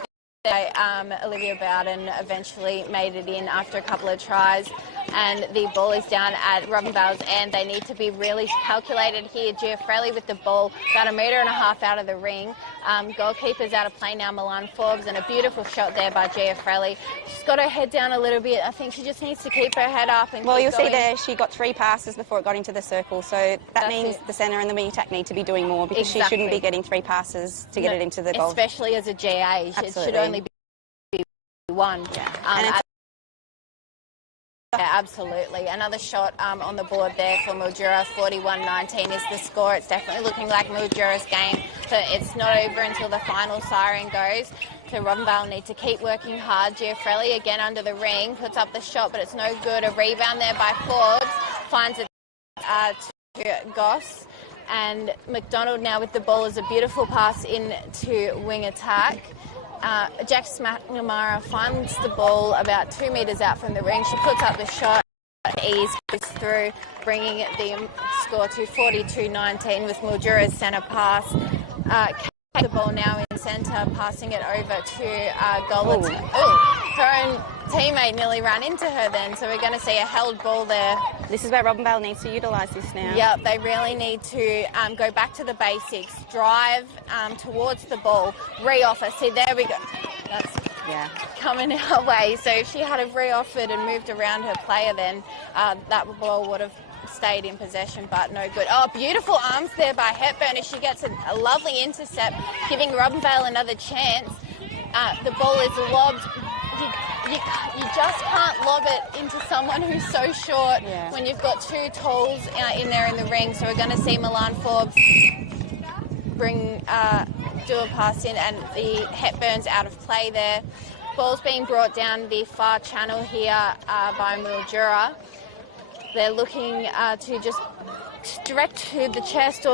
Olivia Bowden eventually made it in after a couple of tries, and the ball is down at Robinvale's end. They need to be really calculated here. Giuffrelli with the ball about 1.5 meters out of the ring. Goalkeeper's out of play now, Milan Forbes, and a beautiful shot there by Giuffrelli. She's got her head down a little bit. I think she just needs to keep her head up and you'll see there she got 3 passes before it got into the circle, so that means the centre and the wing attack need to be doing more, because she shouldn't be getting 3 passes to get it into the goal. Especially as a GA. It should only be 1. Absolutely. Another shot on the board there for Mildura. 41-19 is the score. It's definitely looking like Mildura's game, but it's not over until the final siren goes. So Robinvale need to keep working hard. Giuffrelli again under the ring, puts up the shot, but it's no good. A rebound there by Forbes, finds it to Goss. And McDonald now with the ball is a beautiful pass into wing attack. Jax McNamara finds the ball about 2 metres out from the ring. She puts up the shot. Ease goes through, bringing the score to 42-19 with Mildura's centre pass. The ball now in centre, passing it over to Gollett. Her own teammate nearly ran into her then, so we're going to see a held ball there. This is where Robinvale needs to utilise this now. Yep, they really need to go back to the basics, drive towards the ball, re-offer. See, there we go. That's coming our way. So if she had have re-offered and moved around her player, then that ball would have stayed in possession, but no good. Oh, beautiful arms there by Hepburn as she gets a lovely intercept, giving Robinvale another chance. The ball is lobbed. You just can't lob it into someone who's so short when you've got 2 talls in there in the ring. So we're going to see Milan Forbes do a pass in, and the Hepburn's out of play there. Ball's being brought down the far channel here by Mildura. They're looking to just direct to the chest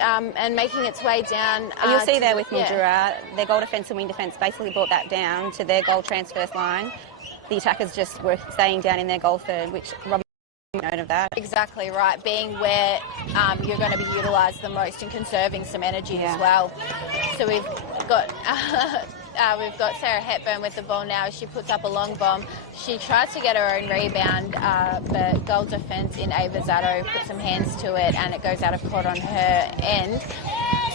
and making its way down. You'll see there with Mildura, their goal defence and wing defence basically brought that down to their goal transverse line. The attackers just were staying down in their goal third, which Robin note of that. Exactly right, being where you're going to be utilised the most and conserving some energy as well. So we've got Sarah Hepburn with the ball now. She puts up a long bomb. She tries to get her own rebound, but goal defence in Ava Zato put some hands to it, and it goes out of court on her end.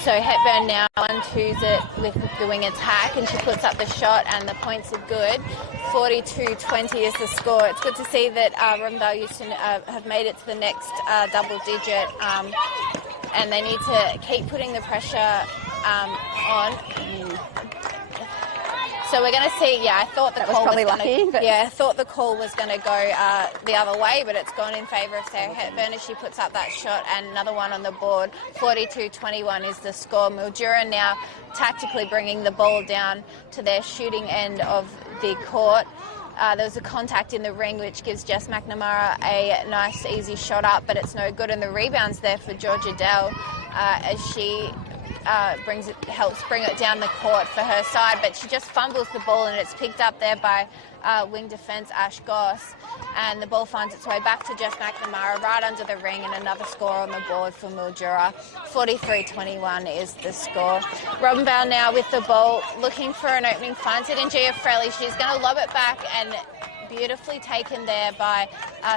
So Hepburn now 1-2s it with the wing attack, and she puts up the shot, and the points are good. 42-20 is the score. It's good to see that Robinvale Euston have made it to the next double digit, and they need to keep putting the pressure on. So we're going to see. I thought the call was lucky. I thought the call was going to go the other way, but it's gone in favour of Sarah Hepburn as she puts up that shot, and another one on the board. 42-21 is the score. Mildura now tactically bringing the ball down to their shooting end of the court. There was a contact in the ring, which gives Jess McNamara a nice, easy shot up, but it's no good. And the rebound's there for Georgia Dell as she helps bring it down the court for her side, but she just fumbles the ball, and it's picked up there by wing defence Ash Goss, and the ball finds its way back to Jess McNamara right under the ring, and another score on the board for Mildura. 43-21 is the score. Robinvale now with the ball, looking for an opening, finds it in Giuffrelli. She's going to lob it back, and beautifully taken there by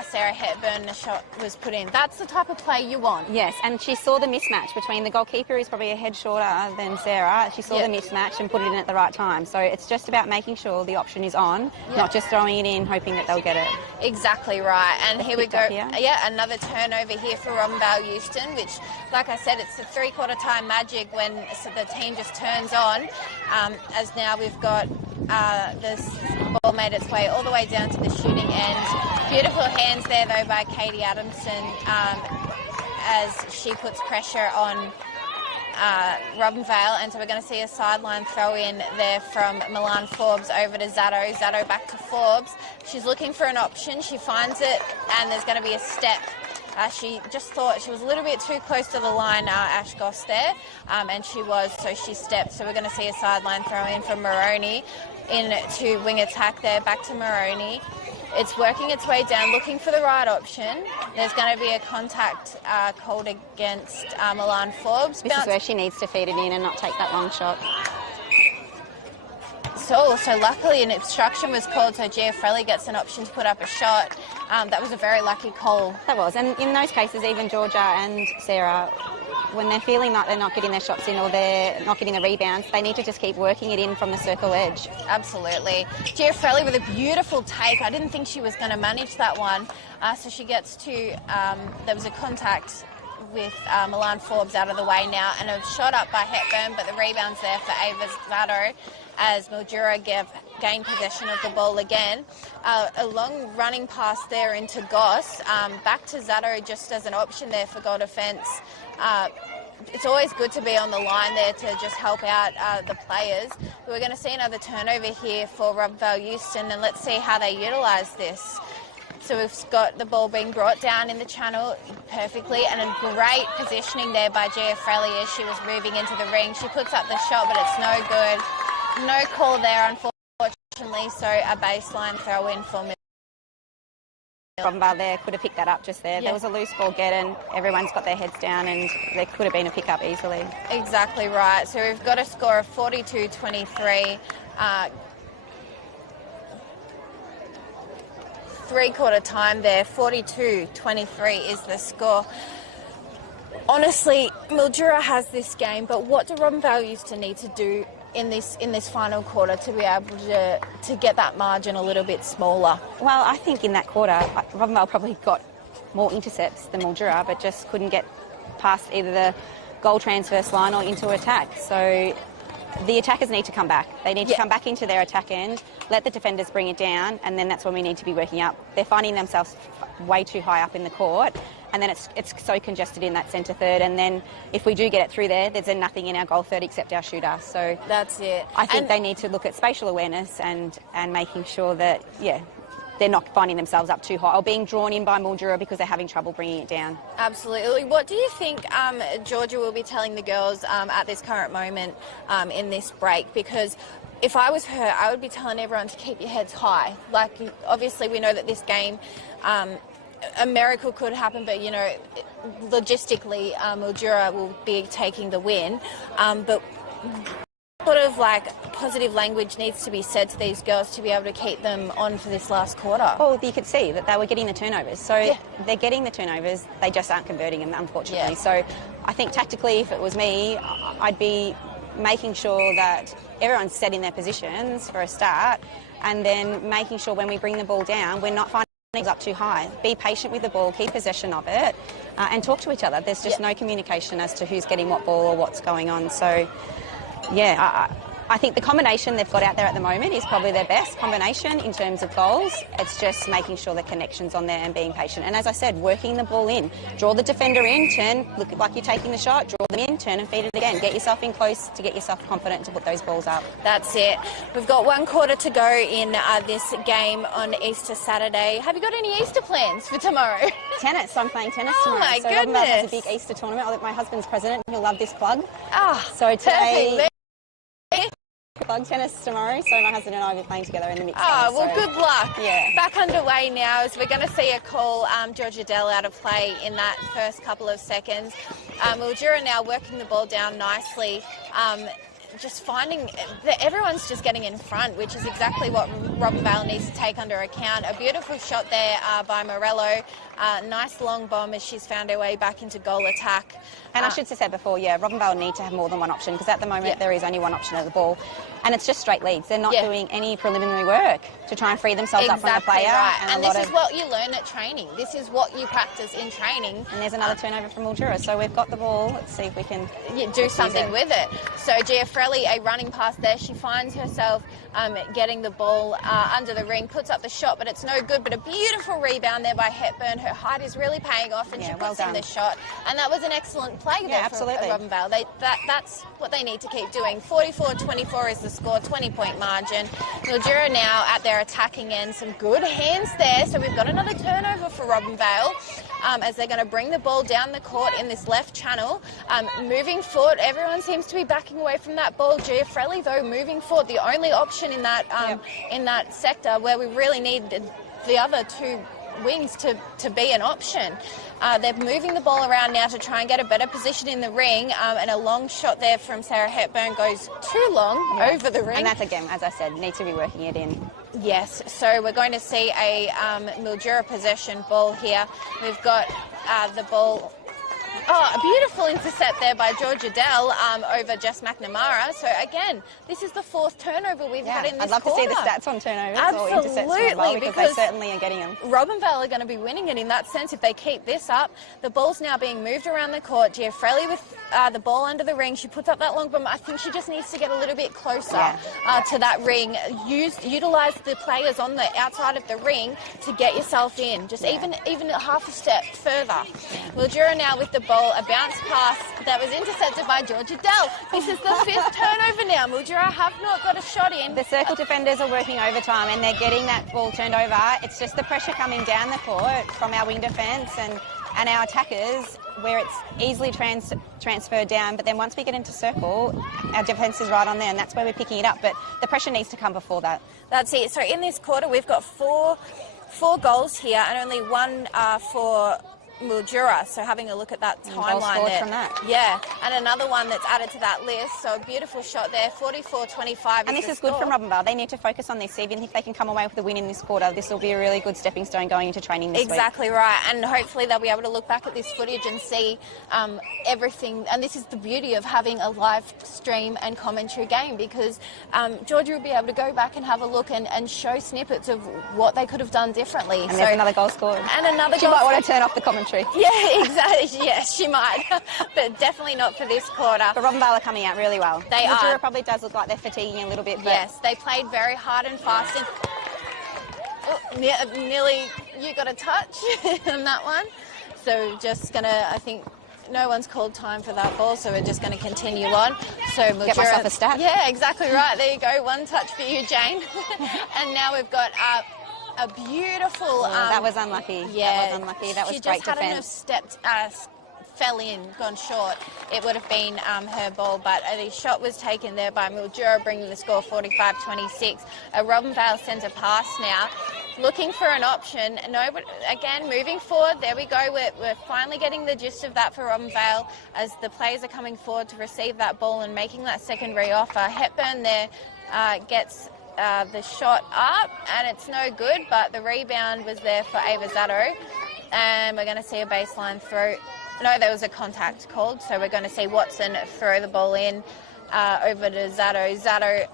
Sarah Hepburn. The shot was put in. That's the type of play you want. Yes, and she saw the mismatch between the goalkeeper, who's probably a head shorter than Sarah. She saw the mismatch and put it in at the right time. So it's just about making sure the option is on, not just throwing it in, hoping that they'll get it. Exactly right. And here we go. Another turnover here for Robinvale Euston, which, like I said, it's the three-quarter time magic when the team just turns on. As now we've got this ball made its way all the way down to the shooting end. Beautiful hands there though by Katie Adamson as she puts pressure on Robinvale, and so we're going to see a sideline throw in there from Milan Forbes over to Zato. Zato back to Forbes. She's looking for an option. She finds it, and there's going to be a step. She just thought she was a little bit too close to the line, Ash Goss there, and she was, so she stepped. So we're going to see a sideline throw in from Moroney into wing attack there, back to Moroney. It's working its way down, looking for the right option. There's going to be a contact called against Milan Forbes. This is where she needs to feed it in and not take that long shot. So luckily an obstruction was called, so Giafrelli gets an option to put up a shot. That was a very lucky call. That was, and in those cases, even Georgia and Sarah, when they're feeling like they're not getting their shots in or they're not getting the rebounds, they need to just keep working it in from the circle edge. Absolutely. Giafrelli with a beautiful take. I didn't think she was going to manage that one. So she gets to, there was a contact with Milan Forbes out of the way now, and a shot up by Hepburn, but the rebound's there for Ava Zato as Mildura gained possession of the ball again. A long running pass there into Goss, back to Zato just as an option there for goal defence. It's always good to be on the line there to just help out the players. We're going to see another turnover here for Robinvale Euston, and let's see how they utilise this. So we've got the ball being brought down in the channel perfectly, and a great positioning there by Giafrelli as she was moving into the ring. She puts up the shot, but it's no good. No call there, unfortunately, so a baseline throw in for Mildura. Robinvale there could have picked that up just there. Yeah. There was a loose ball and everyone's got their heads down, and there could have been a pick-up easily. Exactly right. So we've got a score of 42-23. Three-quarter time there, 42-23 is the score. Honestly, Mildura has this game, but what do Robinvale Euston need to do in this final quarter to be able to get that margin a little bit smaller? Well, I think in that quarter, Robinvale probably got more intercepts than Mildura, but just couldn't get past either the goal transverse line or into attack. So the attackers need to come back. They need to come back into their attack end, let the defenders bring it down, and then that's when we need to be working up. They're finding themselves way too high up in the court, and then it's so congested in that centre third, and then if we do get it through there, there's then nothing in our goal third except our shooter. So that's it. I think they need to look at spatial awareness and making sure that, they're not finding themselves up too high or being drawn in by Mildura because they're having trouble bringing it down. Absolutely. What do you think Georgia will be telling the girls at this current moment in this break? Because if I was her, I would be telling everyone to keep your heads high. Like, obviously we know that this game, a miracle could happen, but, logistically, Mildura will be taking the win. But sort of positive language needs to be said to these girls to be able to keep them on for this last quarter. Well, you could see that they were getting the turnovers. So they're getting the turnovers, they just aren't converting them, unfortunately. So I think tactically, if it was me, I'd be making sure that everyone's set in their positions for a start, and then making sure when we bring the ball down, we're not finding it up too high. Be patient with the ball, keep possession of it, and talk to each other. There's just no communication as to who's getting what ball or what's going on. So I think the combination they've got out there at the moment is probably their best combination in terms of goals. It's just making sure the connection's on there and being patient. And as I said, working the ball in. Draw the defender in, turn, look like you're taking the shot, draw them in, turn and feed it again. Get yourself in close to get yourself confident to put those balls up. That's it. We've got one quarter to go in this game on Easter Saturday. Have you got any Easter plans for tomorrow? Tennis. I'm playing tennis tomorrow. Oh, my goodness. Robinvale has a big Easter tournament. My husband's president. He'll love this plug. So today... Plug tennis tomorrow, so my husband and I will be playing together in the mixed doubles. Well, good luck. Yeah. Back underway now as we're going to see a call Georgia Dell out of play in that first couple of seconds. Mildura now working the ball down nicely. Just finding that everyone's just getting in front, which is exactly what Robinvale needs to take under account. A beautiful shot there by Morello. Nice long bomb as she's found her way back into goal attack. And I should have said before, Robinvale need to have more than one option, because at the moment there is only one option at the ball. And it's just straight leads. They're not doing any preliminary work to try and free themselves up from the player. Right. And this is what you learn at training. This is what you practice in training. And there's another turnover from Mildura. So we've got the ball. Let's see if we can do something with it. So Giafrelli, a running pass there. She finds herself getting the ball under the ring, puts up the shot, but it's no good. But a beautiful rebound there by Hepburn. Her her height is really paying off, and Yeah, she well puts in done. the shot. And that was an excellent play there for absolutely. Robinvale. That's what they need to keep doing. 44-24 is the score, 20-point margin. Mildura now at their attacking end. Some good hands there. So we've got another turnover for Robinvale. As they're going to bring the ball down the court in this left channel. Moving forward, everyone seems to be backing away from that ball. Giafrelli, though, moving forward, the only option in that sector where we really need the other two wings to be an option. They're moving the ball around now to try and get a better position in the ring, and a long shot there from Sarah Hepburn goes too long over the ring. And that's, again, as I said, need to be working it in. Yes, so we're going to see a Mildura possession ball here. We've got the ball. Oh, a beautiful intercept there by Georgia Dell over Jess McNamara. So, again, this is the fourth turnover we've had in this I'd love quarter. to see the stats on turnovers Absolutely, or intercepts from the ball, because they certainly are getting them. Robinvale are going to be winning it in that sense if they keep this up. The ball's now being moved around the court. Giafrelli with the ball under the ring. She puts up that long bomb. I think she just needs to get a little bit closer to that ring. Utilise the players on the outside of the ring to get yourself in. Just even half a step further. Mildura now with the ball, a bounce pass that was intercepted by Georgia Dell. This is the fifth turnover now. Mildura have not got a shot in. The circle defenders are working overtime and they're getting that ball turned over. It's just the pressure coming down the court from our wing defence and our attackers, where it's easily transferred down. But then once we get into circle, our defence is right on there, and that's where we're picking it up. But the pressure needs to come before that. That's it. So in this quarter, we've got four goals here, and only one for Mildura, so having a look at that timeline there. From that. Yeah, and another one that's added to that list, so a beautiful shot there, 44-25. And this is good from Robinvale. They need to focus on this. Even if they can come away with a win in this quarter, this will be a really good stepping stone going into training this week. Exactly right, and hopefully they'll be able to look back at this footage and see everything. And this is the beauty of having a live stream and commentary game, because Georgia will be able to go back and have a look and show snippets of what they could have done differently. And there's another goal scored. And another She goal might want to turn off the commentary. Yeah, exactly. Yes, she might, but definitely not for this quarter. But Robinvale are coming out really well. They are. Mildura probably does look like they're fatiguing a little bit. But yes, they played very hard and fast. And nearly, you got a touch on that one. So just gonna, I think. No one's called time for that ball, so we're just going to continue on. So Mildura, get myself a stat. Yeah, exactly right. There you go. One touch for you, Jane. And now we've got a beautiful... that was unlucky. Yeah. That was unlucky. That was she great just hadn't have defence. fell in, gone short. It would have been her ball, but the shot was taken there by Mildura, bringing the score 45-26. A Robinvale centre pass now. Looking for an option. No, but again, moving forward. There we go. We're finally getting the gist of that for Robinvale as the players are coming forward to receive that ball and making that secondary offer. Hepburn there gets the shot up, and it's no good, but the rebound was there for Ava Zato. And we're going to see a baseline throw. No, there was a contact called, so we're going to see Watson throw the ball in over to Zato. Zato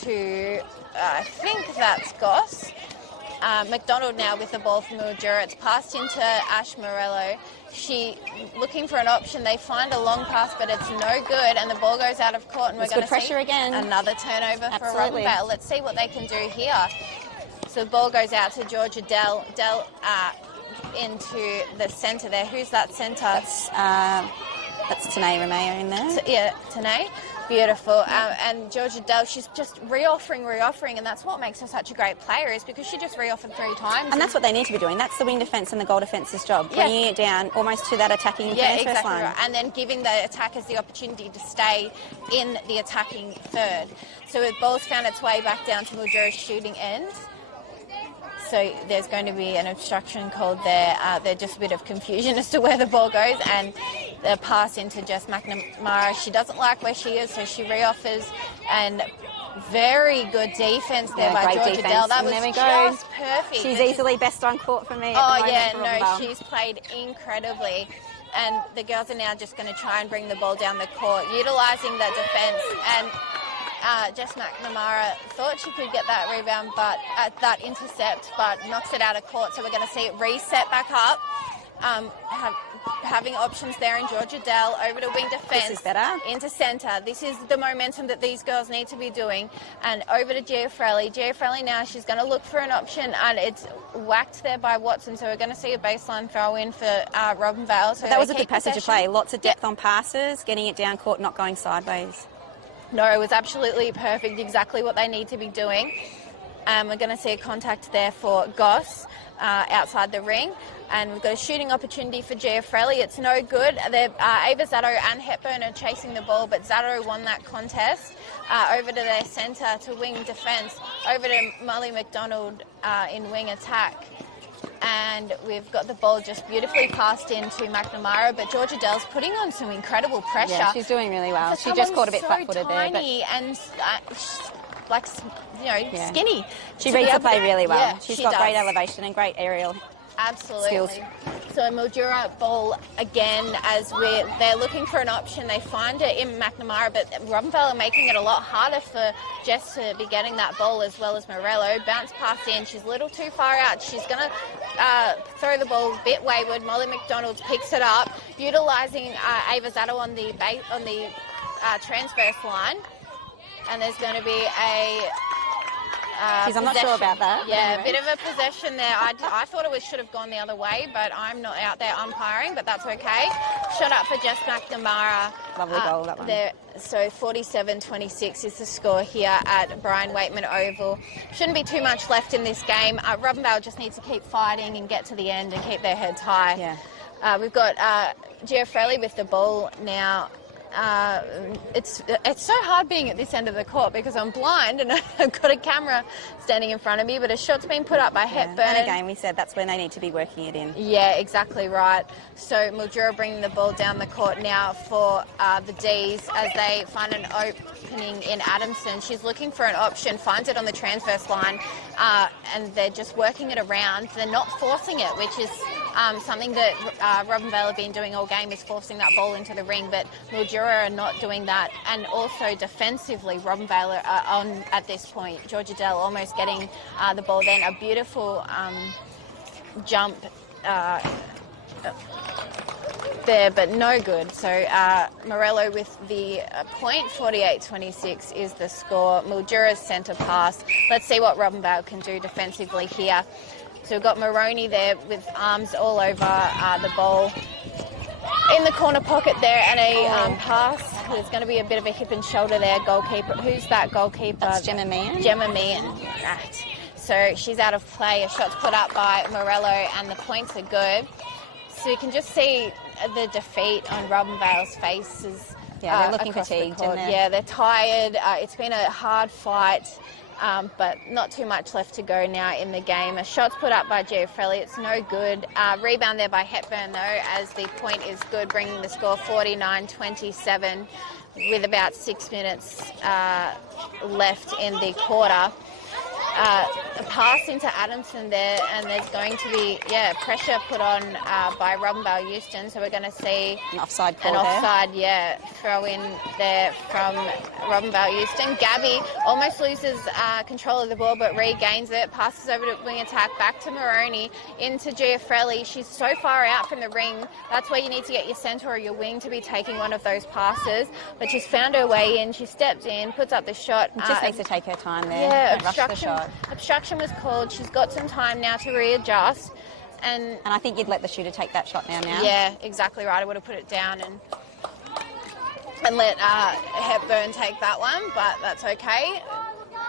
to, I think that's Goss. McDonald now with the ball from Mildura. It's passed into Ash Morello. She looking for an option. They find a long pass, but it's no good, and the ball goes out of court. And we're going to pressure see again. Another turnover Absolutely. for Robinvale. Let's see what they can do here. So the ball goes out to Georgia Dell. Dell into the centre there. Who's that centre? That's Tanae Romeo in there. Yeah, Tanae. Beautiful. And Georgia Dell, she's just reoffering, and that's what makes her such a great player, is because she just reoffered 3 times. And that's what they need to be doing. That's the wing defence and the goal defence's job. Bringing it down almost to that attacking transfer exactly line. Right. And then giving the attackers the opportunity to stay in the attacking third. So the ball's found its way back down to Mildura's shooting end. So there's going to be an obstruction called there. There's just a bit of confusion as to where the ball goes, and the pass into Jess McNamara. She doesn't like where she is, so she reoffers, and very good defence there by Georgia Dell. That was just perfect. She's easily best on court for me. Oh yeah, no, she's played incredibly. And the girls are now just going to try and bring the ball down the court, utilising that defence. And Jess McNamara thought she could get that rebound, but that intercept, but knocks it out of court. So we're going to see it reset back up. having options there in Georgia Dell, over to wing defence. This is better. Into centre. This is the momentum that these girls need to be doing. And over to Giafrelli. Giafrelli now, she's going to look for an option, and it's whacked there by Watson. So we're going to see a baseline throw in for Robinvale. So that was a good passage of play. Lots of depth on passes, getting it down court, not going sideways. No, it was absolutely perfect, exactly what they need to be doing. We're going to see a contact there for Goss outside the ring. And we've got a shooting opportunity for Giafrelli. It's no good. Ava Zatto and Hepburn are chasing the ball, but Zatto won that contest. Over to their centre to wing defence. Over to Molly McDonald in wing attack. And we've got the ball just beautifully passed into McNamara, but Georgia Dell's putting on some incredible pressure. Yeah, she's doing really well. She just caught a bit flat-footed there. But and like, skinny. She reads the play really well. Yeah, she's got great elevation and great aerial skills. So Mildura ball again as they're looking for an option. They find it in McNamara, but Robinvale are making it a lot harder for Jess to be getting that ball, as well as Morello. Bounce pass in. She's a little too far out. She's going to throw the ball a bit wayward. Molly McDonald picks it up, utilising Ava Zatto on the transverse line. And there's going to be a I'm not sure about that. Yeah, a bit of a possession there. I thought it should have gone the other way, but I'm not out there umpiring, but that's okay. Shot up for Jess McNamara. Lovely goal, that one. There, so 47-26 is the score here at Brian Waitman Oval. Shouldn't be too much left in this game. Robinvale just needs to keep fighting and get to the end and keep their heads high. Yeah. We've got Giafrelli with the ball now. It's so hard being at this end of the court because I'm blind and I've got a camera standing in front of me, but a shot's been put up by Hepburn. And again, we said that's when they need to be working it in. Yeah, exactly right. So Mildura bringing the ball down the court now for the Ds as they find an opening in Adamson. She's looking for an option, finds it on the transverse line, and they're just working it around. They're not forcing it, which is something that Robinvale have been doing all game, is forcing that ball into the ring, but Mildura are not doing that. And also defensively, Robinvale are on at this point. Georgia Dell almost getting the ball then. A beautiful jump there, but no good. So Morello with the point, 48-26 is the score. Mildura's centre pass. Let's see what Robinvale can do defensively here. So we've got Maroney there with arms all over the ball. In the corner pocket there, and a pass. There's going to be a bit of a hip and shoulder there. Goalkeeper. Who's that goalkeeper? That's Gemma Meehan. Gemma Meehan. Right. So she's out of play. A shot's put up by Morello, and the points are good. So you can just see the defeat on Robinvale's faces. Yeah, they're looking fatigued. They're tired. It's been a hard fight. But not too much left to go now in the game. A shot's put up by Giafrelli. It's no good. Rebound there by Hepburn, though, as the point is good, bringing the score 49-27 with about 6 minutes left in the quarter. A pass into Adamson there, and there's going to be, pressure put on by Robinvale Euston, so we're going to see an offside throw in there from Robinvale Euston. Gabby almost loses control of the ball, but regains it, passes over to wing attack, back to Maroney, into Giafrelli. She's so far out from the ring. That's where you need to get your centre or your wing to be taking one of those passes, but she's found her way in. She steps in, puts up the shot. Just needs to take her time there. Yeah, rush the shot. Obstruction was called. She's got some time now to readjust. And I think you'd let the shooter take that shot now. Yeah, exactly right. I would have put it down and let Hepburn take that one, but that's okay.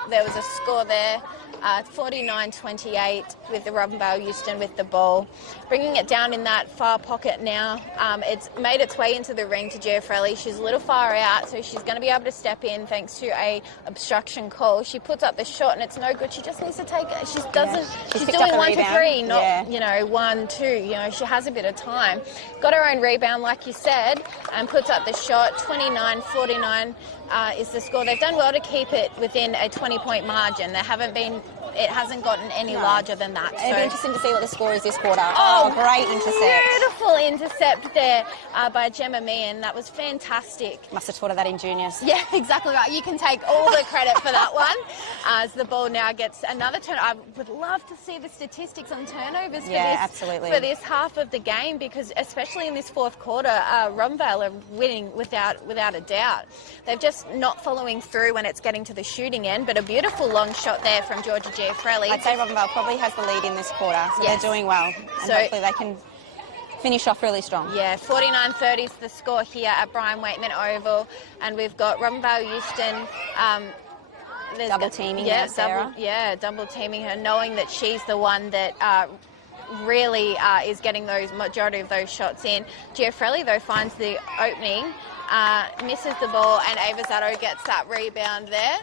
There was a score there, 49-28 with the Robinvale Euston with the ball. Bringing it down in that far pocket now. It's made its way into the ring to Giafrelli. She's a little far out, so she's going to be able to step in thanks to a obstruction call. She puts up the shot and it's no good. She just needs to take it. She's doing 1 to 3, not 1, 2. She has a bit of time. Got her own rebound, like you said, and puts up the shot. 29-49 is the score. They've done well to keep it within a 20-point margin. It hasn't gotten any larger than that. It'll be interesting to see what the score is this quarter. Oh, great intercept. Beautiful intercept there by Gemma Meehan. That was fantastic. Must have taught her that in juniors. Yeah, exactly right. You can take all the credit for that one. as the ball now gets another turn. I would love to see the statistics on turnovers absolutely. for this half of the game, because especially in this fourth quarter, Robinvale are winning without a doubt. They're just not following through when it's getting to the shooting end, but a beautiful long shot there from Georgia Giafrelli. I'd say Robinvale probably has the lead in this quarter, so they're doing well. And hopefully they can finish off really strong. Yeah, 49-30 is the score here at Brian Waitman Oval, and we've got Robinvale Euston. Double teaming her, Sarah. Double teaming her, knowing that she's the one that really is getting those majority of those shots in. Giafrelli, though, finds the opening, misses the ball, and Ava Zato gets that rebound there.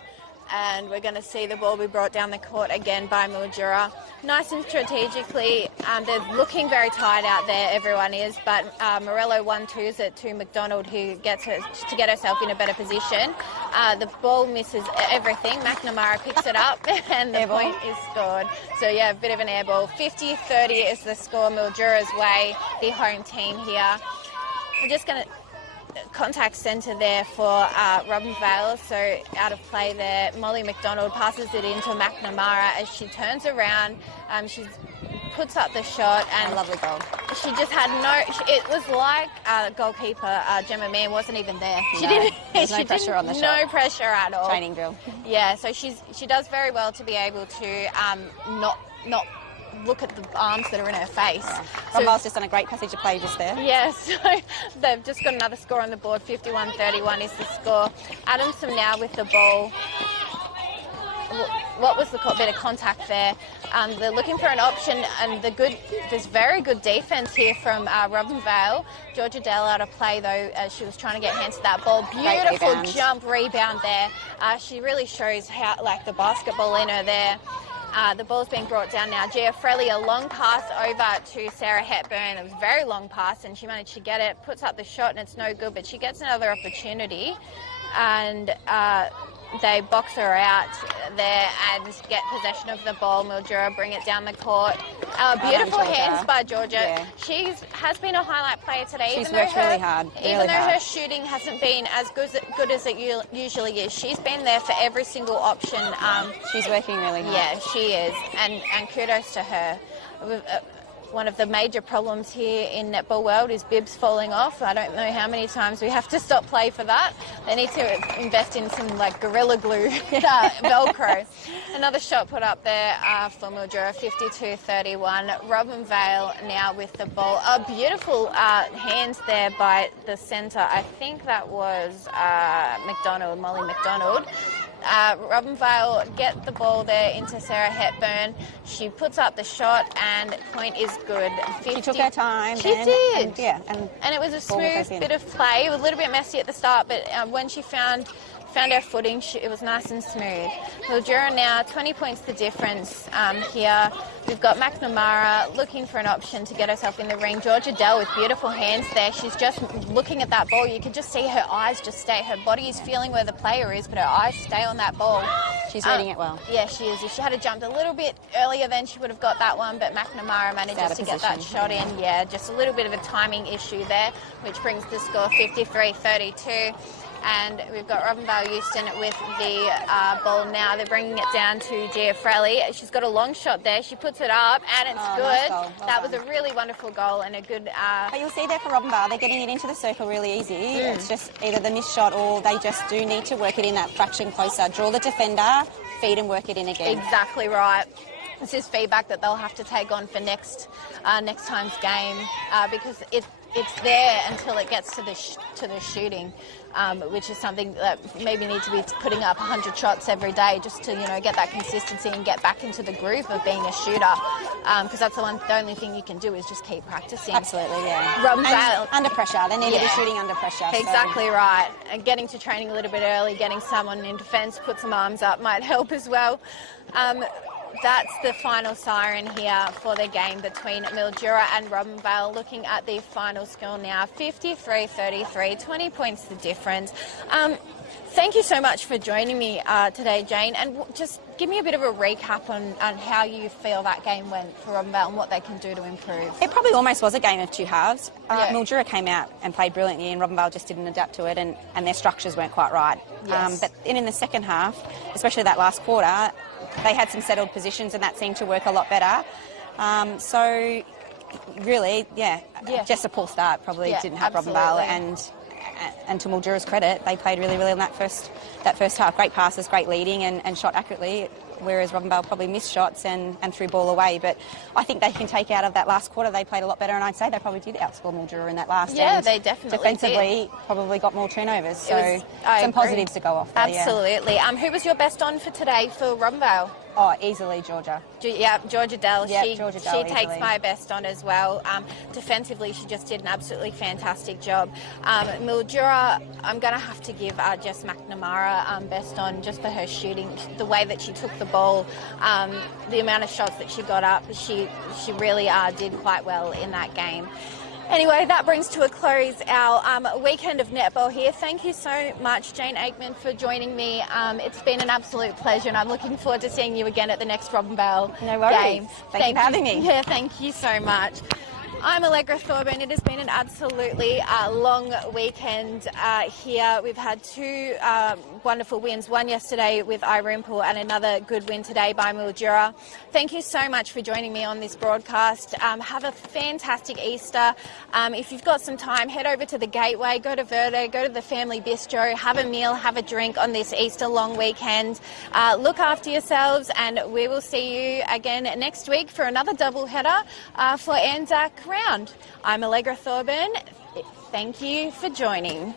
And we're going to see the ball be brought down the court again by Mildura. Nice and strategically. They're looking very tight out there, everyone is, but Morello 1-2s it to McDonald, who gets her to get herself in a better position. The ball misses everything. McNamara picks it up and the point is scored. So, yeah, a bit of an air ball. 50-30 is the score, Mildura's way, the home team here. We're just going to contact centre there for Robinvale, so out of play there. Molly McDonald passes it into McNamara as she turns around. She puts up the shot, and a lovely goal. She just had it was like goalkeeper Gemma Mann wasn't even there. There's no pressure on the shot. No pressure at all. Training drill. Yeah, so she does very well to be able to not look at the arms that are in her face. Yeah. Robinvale's just done a great passage of play just there. Yeah, so they've just got another score on the board. 51-31 is the score. Adamson now with the ball. What was the bit of contact there? They're looking for an option, and there's very good defence here from Robinvale. Georgia Dell out of play, though, as she was trying to get hands to that ball. Beautiful jump rebound there. She really shows how, like, the basketball in her there. The ball's being brought down now. Giafrelli, a long pass over to Sarah Hepburn. It was a very long pass, and she managed to get it, puts up the shot, and it's no good, but she gets another opportunity, and they box her out there and get possession of the ball. Mildura bring it down the court. Beautiful hands by Georgia. Yeah. She has been a highlight player today. She's worked really hard. Even though her shooting hasn't been as good as it usually is, she's been there for every single option. She's working really hard. Yeah, she is, and kudos to her. One of the major problems here in netball world is bibs falling off. I don't know how many times we have to stop play for that. They need to invest in some like Gorilla Glue Velcro. Another shot put up there for Mildura, 52-31. Robinvale now with the ball. Beautiful hands there by the centre. I think that was Molly McDonald. Robinvale get the ball there into Sarah Hepburn. She puts up the shot, and point is good. 50. She took her time. She did. And it was a smooth bit of play. It was a little bit messy at the start, but when she found her footing, it was nice and smooth. Mildura now, 20 points the difference here. We've got McNamara looking for an option to get herself in the ring. Georgia Dell with beautiful hands there. She's just looking at that ball. You can just see her eyes just stay. Her body is feeling where the player is, but her eyes stay on that ball. She's reading it well. Yeah, she is. If she had jumped a little bit earlier, then she would have got that one, but McNamara manages to get that shot in. Yeah, just a little bit of a timing issue there, which brings the score 53-32. And we've got Robinvale Euston with the ball now. They're bringing it down to Giafrelli. She's got a long shot there. She puts it up, and it's good. Nice goal. That was a really wonderful goal and a good... But you'll see there for Robinvale, they're getting it into the circle really easy. It's just either the missed shot, or they just do need to work it in that fraction closer. Draw the defender, feed and work it in again. Exactly right. This is feedback that they'll have to take on for next time's game, because it's there until it gets to the shooting, which is something that maybe need to be putting up 100 shots every day just to get that consistency and get back into the groove of being a shooter, because that's the only thing you can do is just keep practicing. Absolutely, yeah. Robinvale, under pressure, they need to be shooting under pressure. Exactly right. And getting to training a little bit early, getting someone in defence, put some arms up might help as well. That's the final siren here for the game between Mildura and Robinvale. Looking at the final score now, 53-33, 20 points the difference. Thank you so much for joining me today, Jane, and just give me a bit of a recap on how you feel that game went for Robinvale and what they can do to improve. It probably almost was a game of two halves. Yeah. Mildura came out and played brilliantly, and Robinvale just didn't adapt to it, and their structures weren't quite right. Yes. But in the second half, especially that last quarter, they had some settled positions, and that seemed to work a lot better. So really, just a poor start probably didn't help Robinvale, and to Mildura's credit, they played really well in that first half. Great passes, great leading, and shot accurately, whereas Robinvale probably missed shots and threw ball away. But I think they can take out of that last quarter, they played a lot better, and I'd say they probably did outscore Mildura in that last. Yeah, and they definitely defensively probably got more turnovers. So some positives to go off there. Absolutely. Yeah. Who was your best on for today for Robinvale? Oh, easily Georgia. Georgia Dell. Yeah, she Georgia Dell takes easily. my best on as well. Defensively, she just did an absolutely fantastic job. Mildura, I'm going to have to give Jess McNamara best on just for her shooting, the way that she took the ball, the amount of shots that she got up. She really did quite well in that game. Anyway, that brings to a close our weekend of netball here. Thank you so much, Jane Aikman, for joining me. It's been an absolute pleasure, and I'm looking forward to seeing you again at the next Robinvale No worries. game. Thank you for having me. Yeah, thank you so much. I'm Allegra Thorburn. It has been an absolutely long weekend here. We've had two wonderful wins, one yesterday with Irumpool and another good win today by Mildura. Thank you so much for joining me on this broadcast. Have a fantastic Easter. If you've got some time, head over to the Gateway, go to Verde, go to the Family Bistro, have a meal, have a drink on this Easter long weekend. Look after yourselves, and we will see you again next week for another double header for Anzac Round. I'm Allegra Thorburn. Thank you for joining.